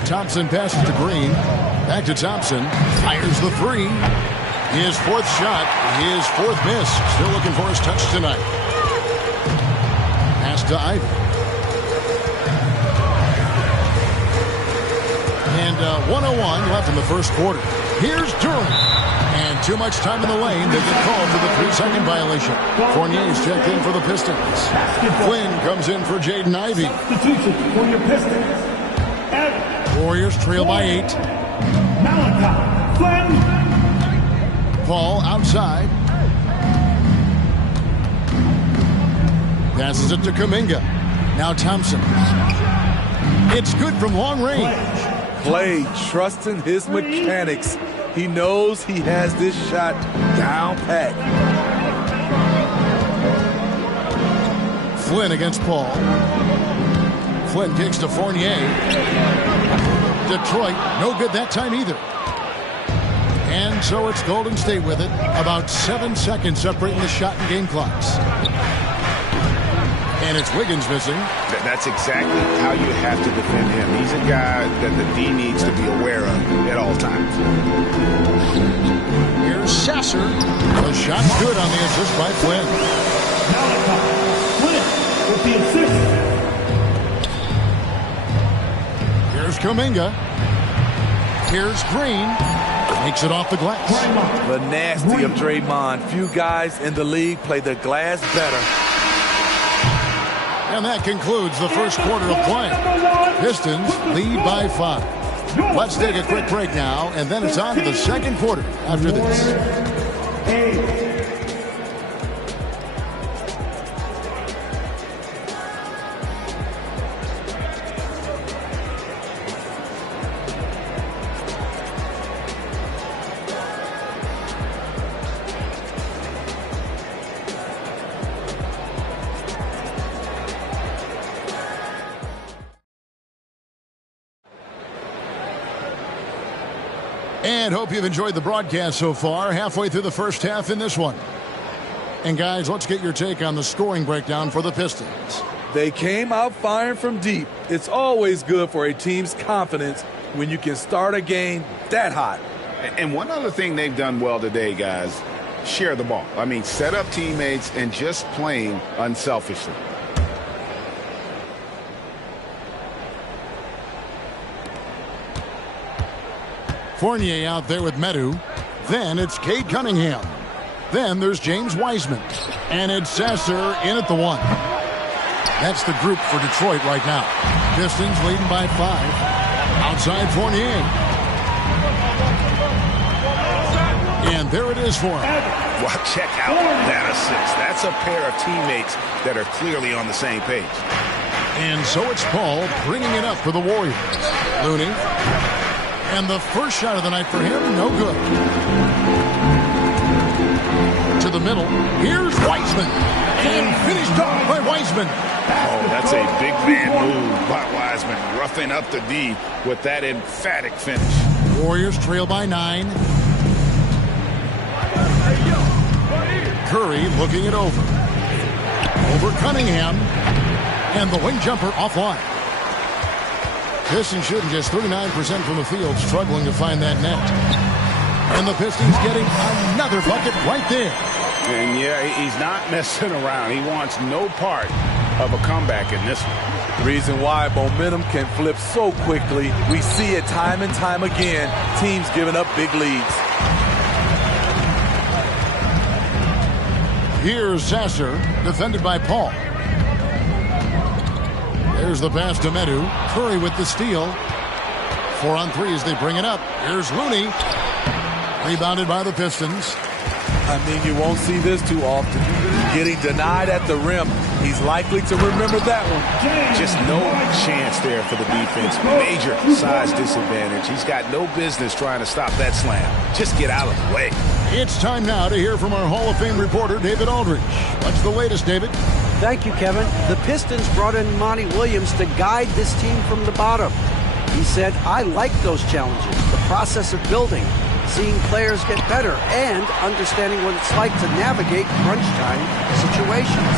Thompson passes to Green. Back to Thompson. Fires the 3. His 4th shot. His 4th miss. Still looking for his touch tonight. Pass to Ivey. And 1:01 left in the first quarter. Here's Durham. And too much time in the lane. They get called for the 3-second violation. Fournier's checked in for the Pistons. Flynn comes in for Jaden Ivey. Substitution for your Pistons. Warriors trail by 8. Malachi Flynn. Paul outside. Passes it to Kuminga. Now Thompson. It's good from long range. Clay trusting his mechanics. He knows he has this shot down pat. Flynn against Paul. Flynn kicks to Fournier. Detroit, no good that time either. And so it's Golden State with it. About 7 seconds separating the shot and game clocks. And it's Wiggins missing. That's exactly how you have to defend him. He's a guy that the D needs to be aware of at all times. Here's Sasser. The shot's good on the assist by Flynn. Flynn with the assist. Here's Kuminga. Here's Green. Makes it off the glass. The nasty of Draymond. Few guys in the league play the glass better. And that concludes the first quarter of play. Pistons lead by 5. Let's take a quick break now, and then it's on to the second quarter after this. And hope you've enjoyed the broadcast so far. Halfway through the first half in this one. And guys, let's get your take on the scoring breakdown for the Pistons. They came out firing from deep. It's always good for a team's confidence when you can start a game that hot. And one other thing they've done well today, guys, share the ball. I mean, set up teammates and just playing unselfishly. Fournier out there with Medu. Then it's Cade Cunningham. Then there's James Wiseman. And it's Sasser in at the 1. That's the group for Detroit right now. Pistons leading by 5. Outside Fournier. And there it is for him. Well, check out that assist. That's a pair of teammates that are clearly on the same page. And so it's Paul bringing it up for the Warriors. Looney. And the first shot of the night for him, no good. To the middle. Here's Wiseman. And finished off by Wiseman. Oh, that's a big man move by Wiseman. Roughing up the D with that emphatic finish. Warriors trail by 9. Curry looking it over. Over Cunningham. And the wing jumper offline. Pistons shooting just 39% from the field, struggling to find that net. And the Pistons getting another bucket right there. And yeah, he's not messing around. He wants no part of a comeback in this one. Reason why momentum can flip so quickly. We see it time and time again. Teams giving up big leads. Here's Sasser, defended by Paul. There's the pass to Medu. Curry with the steal. 4 on 3 as they bring it up. Here's Looney. Rebounded by the Pistons. I mean, you won't see this too often. Getting denied at the rim. He's likely to remember that one. Just no chance there for the defense. Major size disadvantage. He's got no business trying to stop that slam. Just get out of the way. It's time now to hear from our Hall of Fame reporter, David Aldridge. What's the latest, David? Thank you, Kevin. The Pistons brought in Monty Williams to guide this team from the bottom. He said, I like those challenges, the process of building, seeing players get better, and understanding what it's like to navigate crunch time situations.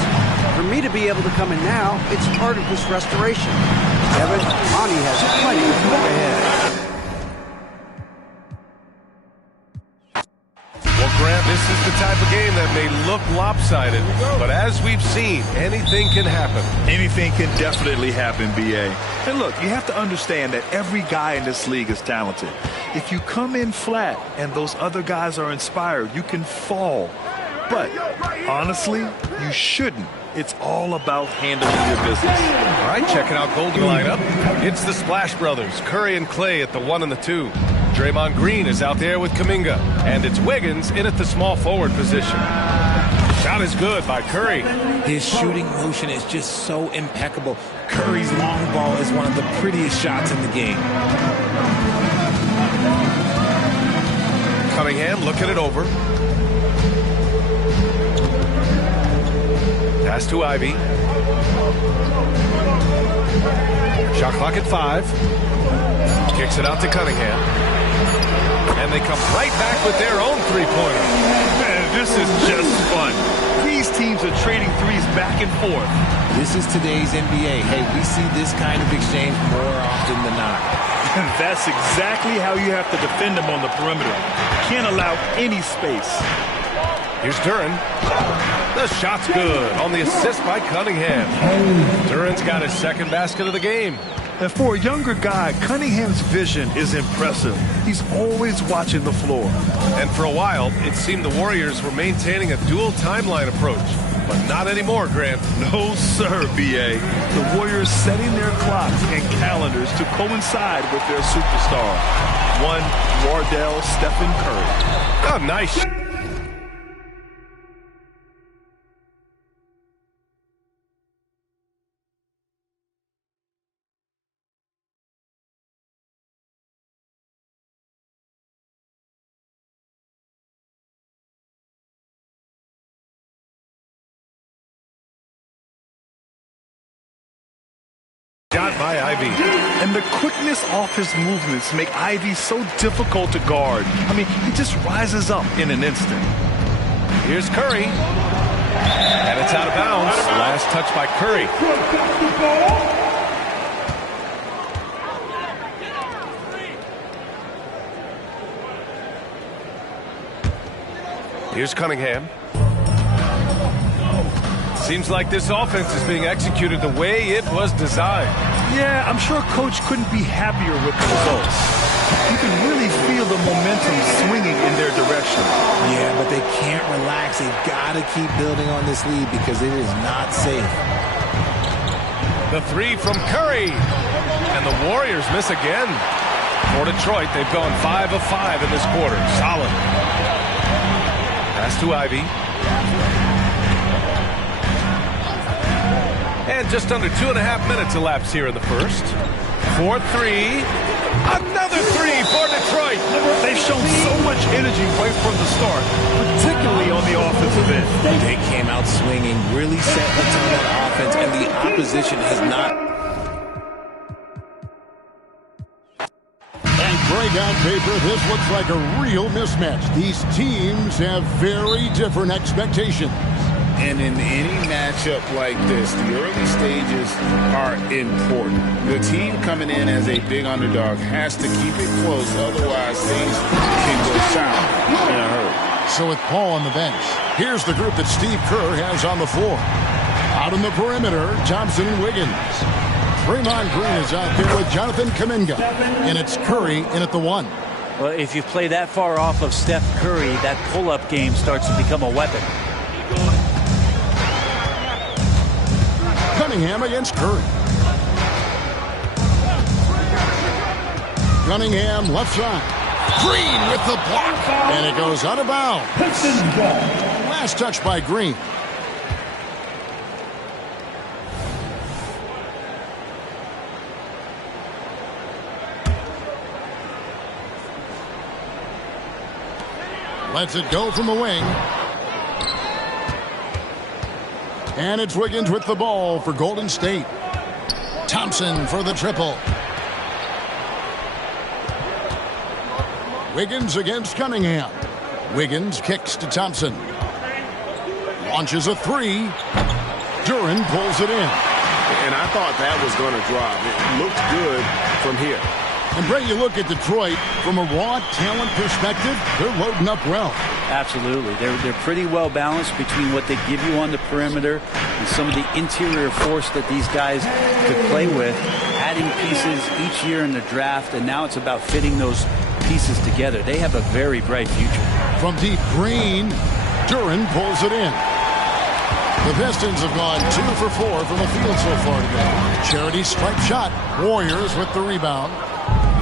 For me to be able to come in now, it's part of this restoration. Kevin, Monty has plenty of work ahead. Well, Grant, this is the type of game that may look lopsided, but as we've seen, anything can happen. Anything can definitely happen, B.A. And look, you have to understand that every guy in this league is talented. If you come in flat and those other guys are inspired, you can fall. But honestly, you shouldn't. It's all about handling your business. All right, checking out Golden lineup. It's the Splash Brothers, Curry and Clay at the 1 and the 2. Draymond Green is out there with Kuminga, and it's Wiggins in at the small forward position. Shot is good by Curry. His shooting motion is just so impeccable. Curry's long ball is one of the prettiest shots in the game. Cunningham looking it over. Pass to Ivy. Shot clock at 5. Kicks it out to Cunningham. And they come right back with their own three-pointer. Man, this is just fun. These teams are trading threes back and forth. This is today's NBA. Hey, we see this kind of exchange more often than not. And that's exactly how you have to defend them on the perimeter. Can't allow any space. Here's Duren. The shot's good on the assist by Cunningham. Duren's got his second basket of the game. And for a younger guy, Cunningham's vision is impressive. He's always watching the floor. And for a while, it seemed the Warriors were maintaining a dual timeline approach. But not anymore, Grant. No, sir, B.A. The Warriors setting their clocks and calendars to coincide with their superstar. One, Wardell Stephen Curry. Oh, nice. Shot by Ivy. And the quickness off his movements make Ivy so difficult to guard. I mean, he just rises up in an instant. Here's Curry. And it's out of bounds. Last touch by Curry. Here's Cunningham. Seems like this offense is being executed the way it was designed. Yeah, I'm sure Coach couldn't be happier with the results. You can really feel the momentum swinging in their direction. Yeah, but they can't relax. They've got to keep building on this lead because it is not safe. The three from Curry. And the Warriors miss again. For Detroit, they've gone 5 of 5 in this quarter. Solid. Pass to Ivy. And just under 2.5 minutes elapsed here in the first. 4-3. Another three for Detroit. They've shown so much energy right from the start, particularly on the offensive end. They came out swinging, really set the tone on offense, and the opposition has not. And Greg, on paper, this looks like a real mismatch. These teams have very different expectations. And in any matchup like this, the early stages are important. The team coming in as a big underdog has to keep it close, otherwise things can go south in a hurry. So with Paul on the bench, here's the group that Steve Kerr has on the floor. Out on the perimeter, Thompson and Wiggins. Draymond Green is out there with Jonathan Kuminga. And it's Curry in at the 1. Well, if you play that far off of Steph Curry, that pull-up game starts to become a weapon. Cunningham against Curry. Cunningham left side. Green with the block. And it goes out of bounds. Last touch by Green. Lets it go from the wing. And it's Wiggins with the ball for Golden State. Thompson for the triple. Wiggins against Cunningham. Wiggins kicks to Thompson. Launches a three. Duren pulls it in. And I thought that was going to drop. It looked good from here. And Brett, you look at Detroit from a raw talent perspective, they're loading up well. Absolutely. They're pretty well balanced between what they give you on the perimeter and some of the interior force that these guys could play with, adding pieces each year in the draft, and now it's about fitting those pieces together. They have a very bright future. From deep, Green. Duren pulls it in. The Pistons have gone 2 for 4 from the field so far today. Charity stripe shot. Warriors with the rebound.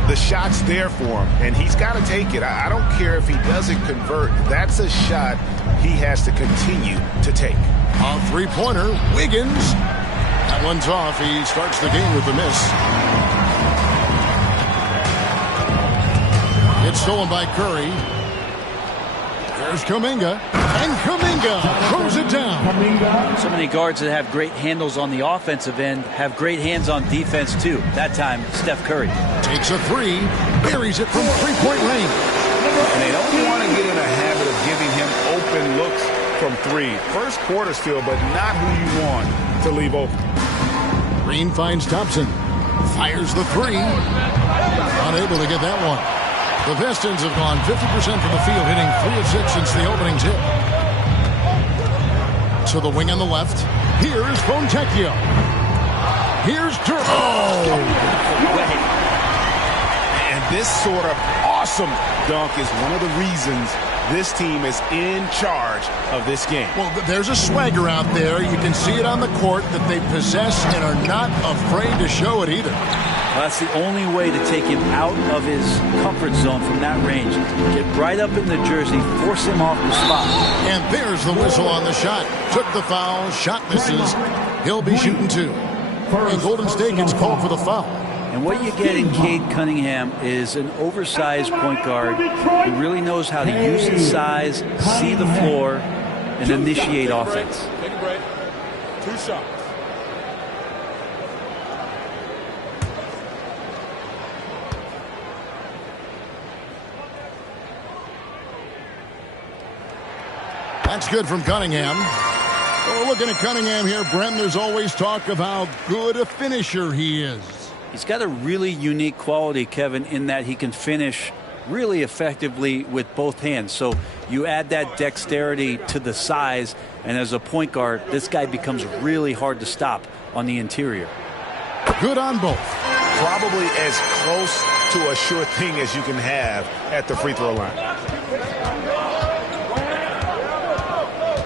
The shot's there for him, and he's got to take it. I don't care if he doesn't convert. That's a shot he has to continue to take. A three-pointer, Wiggins. That one's off. He starts the game with a miss. It's stolen by Curry. There's Kuminga. And Kuminga throws it down. So many guards that have great handles on the offensive end have great hands on defense, too. That time, Steph Curry. Takes a three. Buries it from three-point range. And they don't want to get in a habit of giving him open looks from three. First quarter still, but not who you want to leave open. Green finds Thompson. Fires the three. Unable to get that one. The Pistons have gone 50% from the field, hitting 3 of 6 since the opening tip. To the wing on the left. Here's Fontecchio. Here's Duren. Oh! And this sort of awesome dunk is one of the reasons this team is in charge of this game. Well, there's a swagger out there. You can see it on the court that they possess and are not afraid to show it either. Well, that's the only way to take him out of his comfort zone from that range. Get right up in the jersey, force him off the spot. And there's the whistle on the shot. Took the foul, shot misses. He'll be shooting 2. And Golden State gets called for the foul. And what you get in Cade Cunningham is an oversized point guard who really knows how to use his size, see the floor, and initiate offense. Take a break. 2 shots. That's good from Cunningham. Well, looking at Cunningham here, Brent, there's always talk of how good a finisher he is. He's got a really unique quality, Kevin, in that he can finish really effectively with both hands. So you add that dexterity to the size, and as a point guard, this guy becomes really hard to stop on the interior. Good on both. Probably as close to a sure thing as you can have at the free throw line.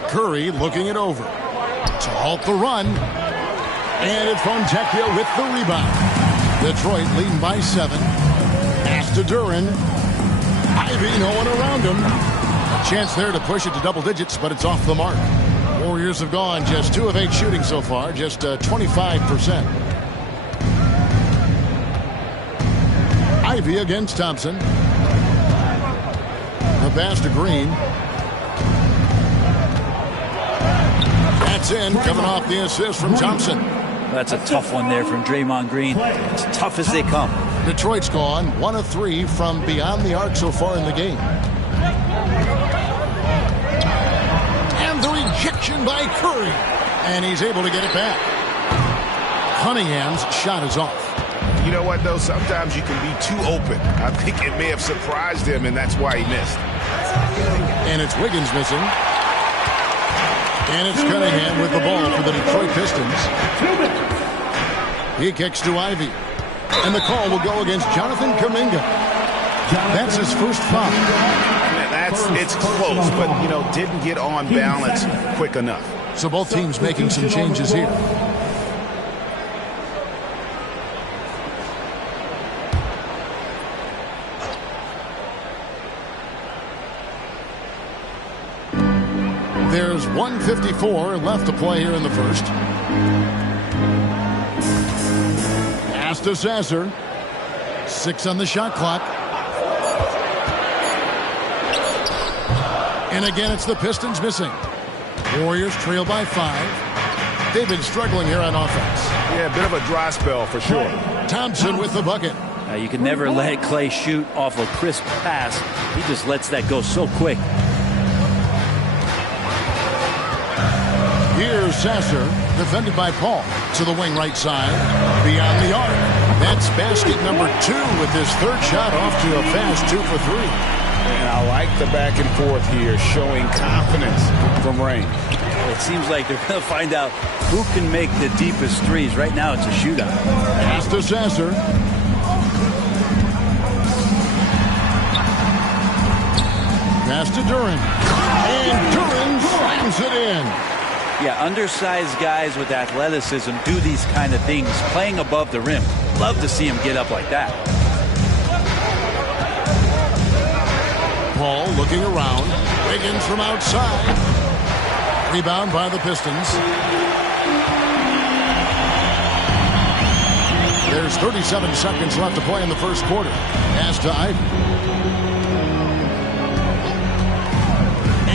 Curry looking it over to halt the run. And it's Fontecchio with the rebound. Detroit leading by 7. Pass to Duren. Ivy, no one around him. A chance there to push it to double digits, but it's off the mark. Warriors have gone just 2 of 8 shooting so far, just 25%. Ivy against Thompson. The pass to Green. That's in, coming off the assist from Thompson. That's a tough one there from Draymond Green. As tough as they come. Detroit's gone 1 of 3 from beyond the arc so far in the game. And the rejection by Curry. And he's able to get it back. Cunningham's shot is off. You know what, though? Sometimes you can be too open. I think it may have surprised him, and that's why he missed. And it's Wiggins missing. And it's Cunningham with the ball for the Detroit Pistons. He kicks to Ivy. And the call will go against Jonathan Kuminga. That's his first foul. It's close, but, didn't get on balance quick enough. So both teams making some changes here. 1:54 left to play here in the first. Pass to Sasser. 6 on the shot clock. And again, it's the Pistons missing. Warriors trail by 5. They've been struggling here on offense. Yeah, a bit of a dry spell for sure. Thompson with the bucket. You can never let Clay shoot off a crisp pass. He just lets that go so quick. Here's Sasser, defended by Paul, to the wing right side, beyond the arc. That's basket number 2 with his third shot off to a fast 2 for 3. And I like the back and forth here, showing confidence from range. It seems like they're going to find out who can make the deepest threes. Right now it's a shootout. Pass to Sasser. Pass to Duren. And Duren slams it in. Yeah, undersized guys with athleticism do these kind of things, playing above the rim. Love to see him get up like that. Paul looking around. Wiggins from outside. Rebound by the Pistons. There's 37 seconds left to play in the first quarter. Pass to Ivy.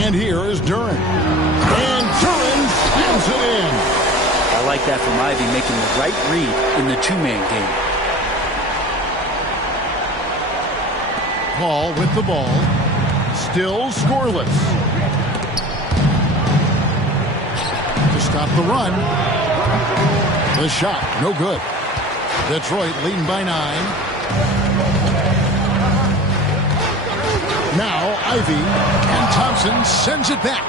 And here is Duren. And Duren slams it in. I like that from Ivy, making the right read in the two-man game. Paul with the ball. Still scoreless. To stop the run. The shot, no good. Detroit leading by 9. Now Ivy, and Thompson sends it back.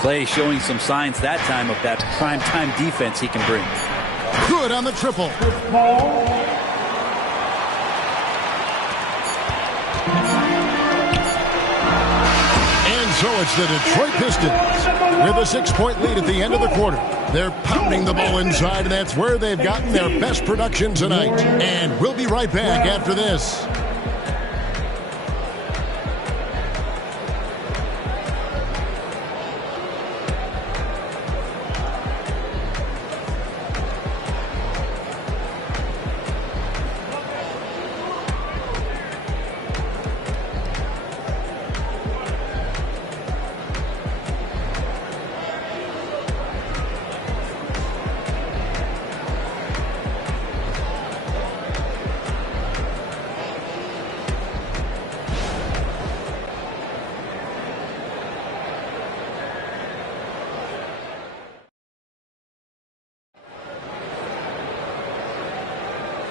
Clay showing some signs that time of that prime-time defense he can bring. Good on the triple. And so it's the Detroit Pistons with a 6-point lead at the end of the quarter. They're pounding the ball inside, and that's where they've gotten their best production tonight. And we'll be right back after this.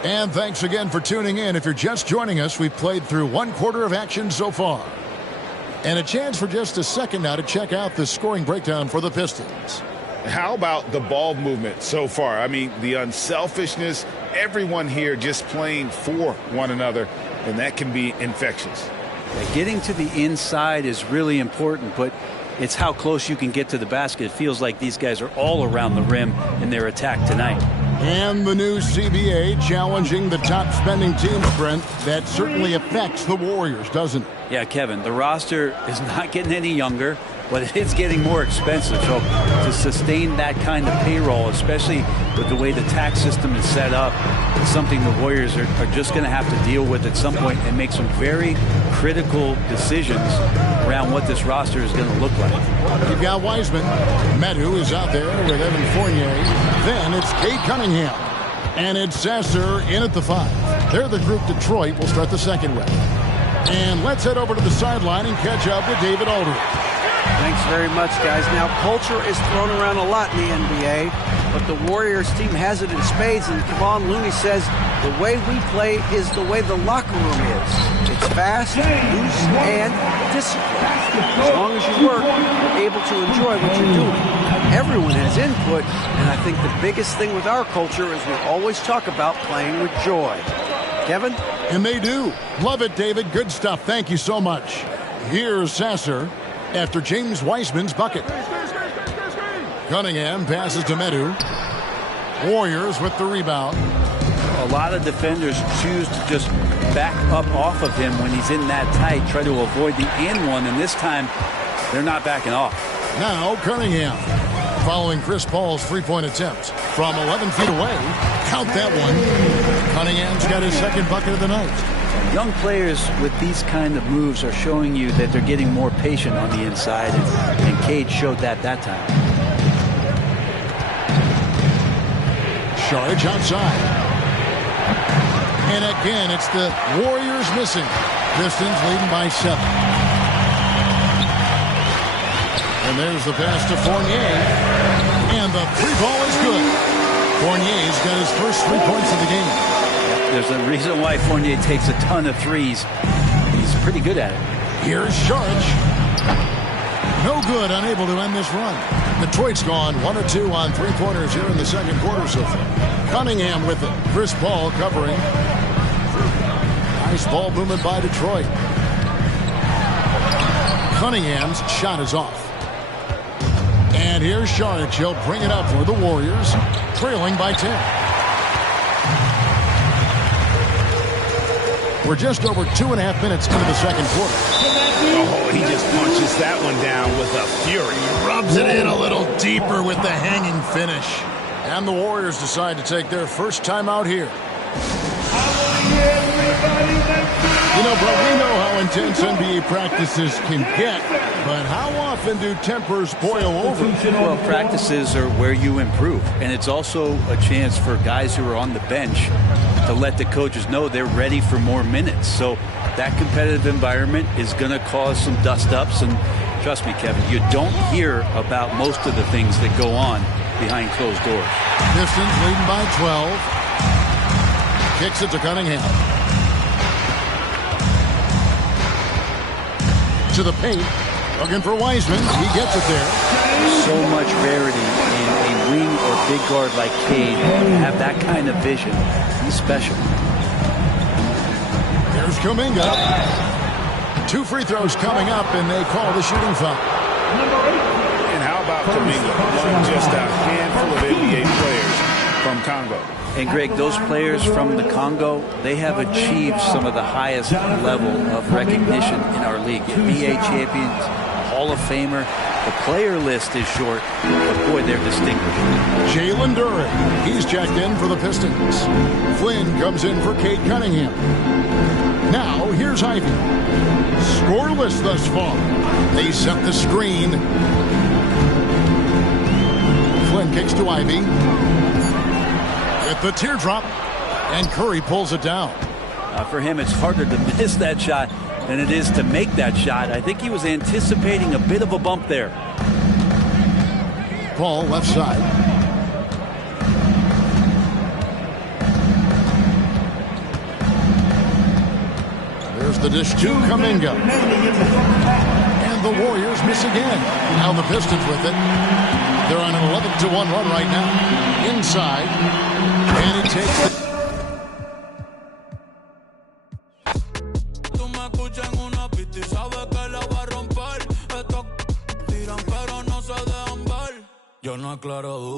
And thanks again for tuning in. If you're just joining us, we've played through 1 quarter of action so far. And a chance for just a second now to check out the scoring breakdown for the Pistons. How about the ball movement so far? I mean, the unselfishness, everyone here just playing for one another, and that can be infectious. Getting to the inside is really important, but it's how close you can get to the basket. It feels like these guys are all around the rim in their attack tonight. And the new CBA challenging the top spending teams, Brent. That certainly affects the Warriors, doesn't it? Yeah, Kevin, the roster is not getting any younger, but it's getting more expensive. So to sustain that kind of payroll, especially with the way the tax system is set up, is something the Warriors are just going to have to deal with at some point and make some very critical decisions around what this roster is going to look like. You've got Wiseman. Medu is out there with Evan Fournier. Then it's Cade Cunningham. And it's Sasser in at the 5. They're the group Detroit will start the second with. And let's head over to the sideline and catch up with David Aldridge. Thanks very much, guys. Now, culture is thrown around a lot in the NBA, but the Warriors team has it in spades, and Kevon Looney says the way we play is the way the locker room is. It's fast, loose, and disciplined. As long as you work, you're able to enjoy what you're doing. Everyone has input, and I think the biggest thing with our culture is we always talk about playing with joy. Kevin? And they do. Love it, David. Good stuff. Thank you so much. Here's Sasser after James Wiseman's bucket. Cunningham passes to Medu. Warriors with the rebound. A lot of defenders choose to just back up off of him when he's in that tight, try to avoid the and one, and this time they're not backing off. Now Cunningham, following Chris Paul's three-point attempt from 11 feet away. Count that one. Cunningham's got his second bucket of the night. Young players with these kind of moves are showing you that they're getting more patient on the inside, and Cade showed that time. Saric outside. And again, it's the Warriors missing. Pistons leading by 7. And there's the pass to Fournier. And the three ball is good. Fournier's got his first 3 points of the game. There's a reason why Fournier takes a ton of threes. He's pretty good at it. Here's Saric. No good, unable to end this run. Detroit's gone 1 of 2 on three-pointers here in the second quarter so far. Cunningham with it. Chris Paul covering. Nice ball movement by Detroit. Cunningham's shot is off. And here's Saric. He'll bring it up for the Warriors, trailing by 10. We're just over 2.5 minutes into the second quarter. Oh, he just punches that one down with a fury. Rubs it in a little deeper with the hanging finish. And the Warriors decide to take their first time out here. You know, bro, we know how intense NBA practices can get, but how often do tempers boil over? Well, practices are where you improve, and it's also a chance for guys who are on the bench to let the coaches know they're ready for more minutes. So that competitive environment is going to cause some dust-ups, and trust me, Kevin, you don't hear about most of the things that go on behind closed doors. Pistons leading by 12. Kicks it to Cunningham. To the paint. Looking for Wiseman. He gets it there. So much rarity in a wing or big guard like Cade to have that kind of vision. He's special. Here's Kuminga. 2 free throws coming up, and they call the shooting foul. And how about Kuminga? One just a handful of NBA players from Congo. And Greg, those players from the Congo, they have achieved some of the highest level of recognition in our league. NBA champions, Hall of Famer. The player list is short, but boy, they're distinguished. Jalen Duren, he's checked in for the Pistons. Flynn comes in for Cade Cunningham. Now, here's Ivy. Scoreless thus far. They set the screen. Flynn kicks to Ivy. With the teardrop, and Curry pulls it down. For him, it's harder to miss that shot than it is to make that shot. I think he was anticipating a bit of a bump there. Paul, left side. There's the dish to Kuminga. And the Warriors miss again. Now the Pistons with it. They're on an 11-1 run right now. Inside. And he takes the... Yo no aclaro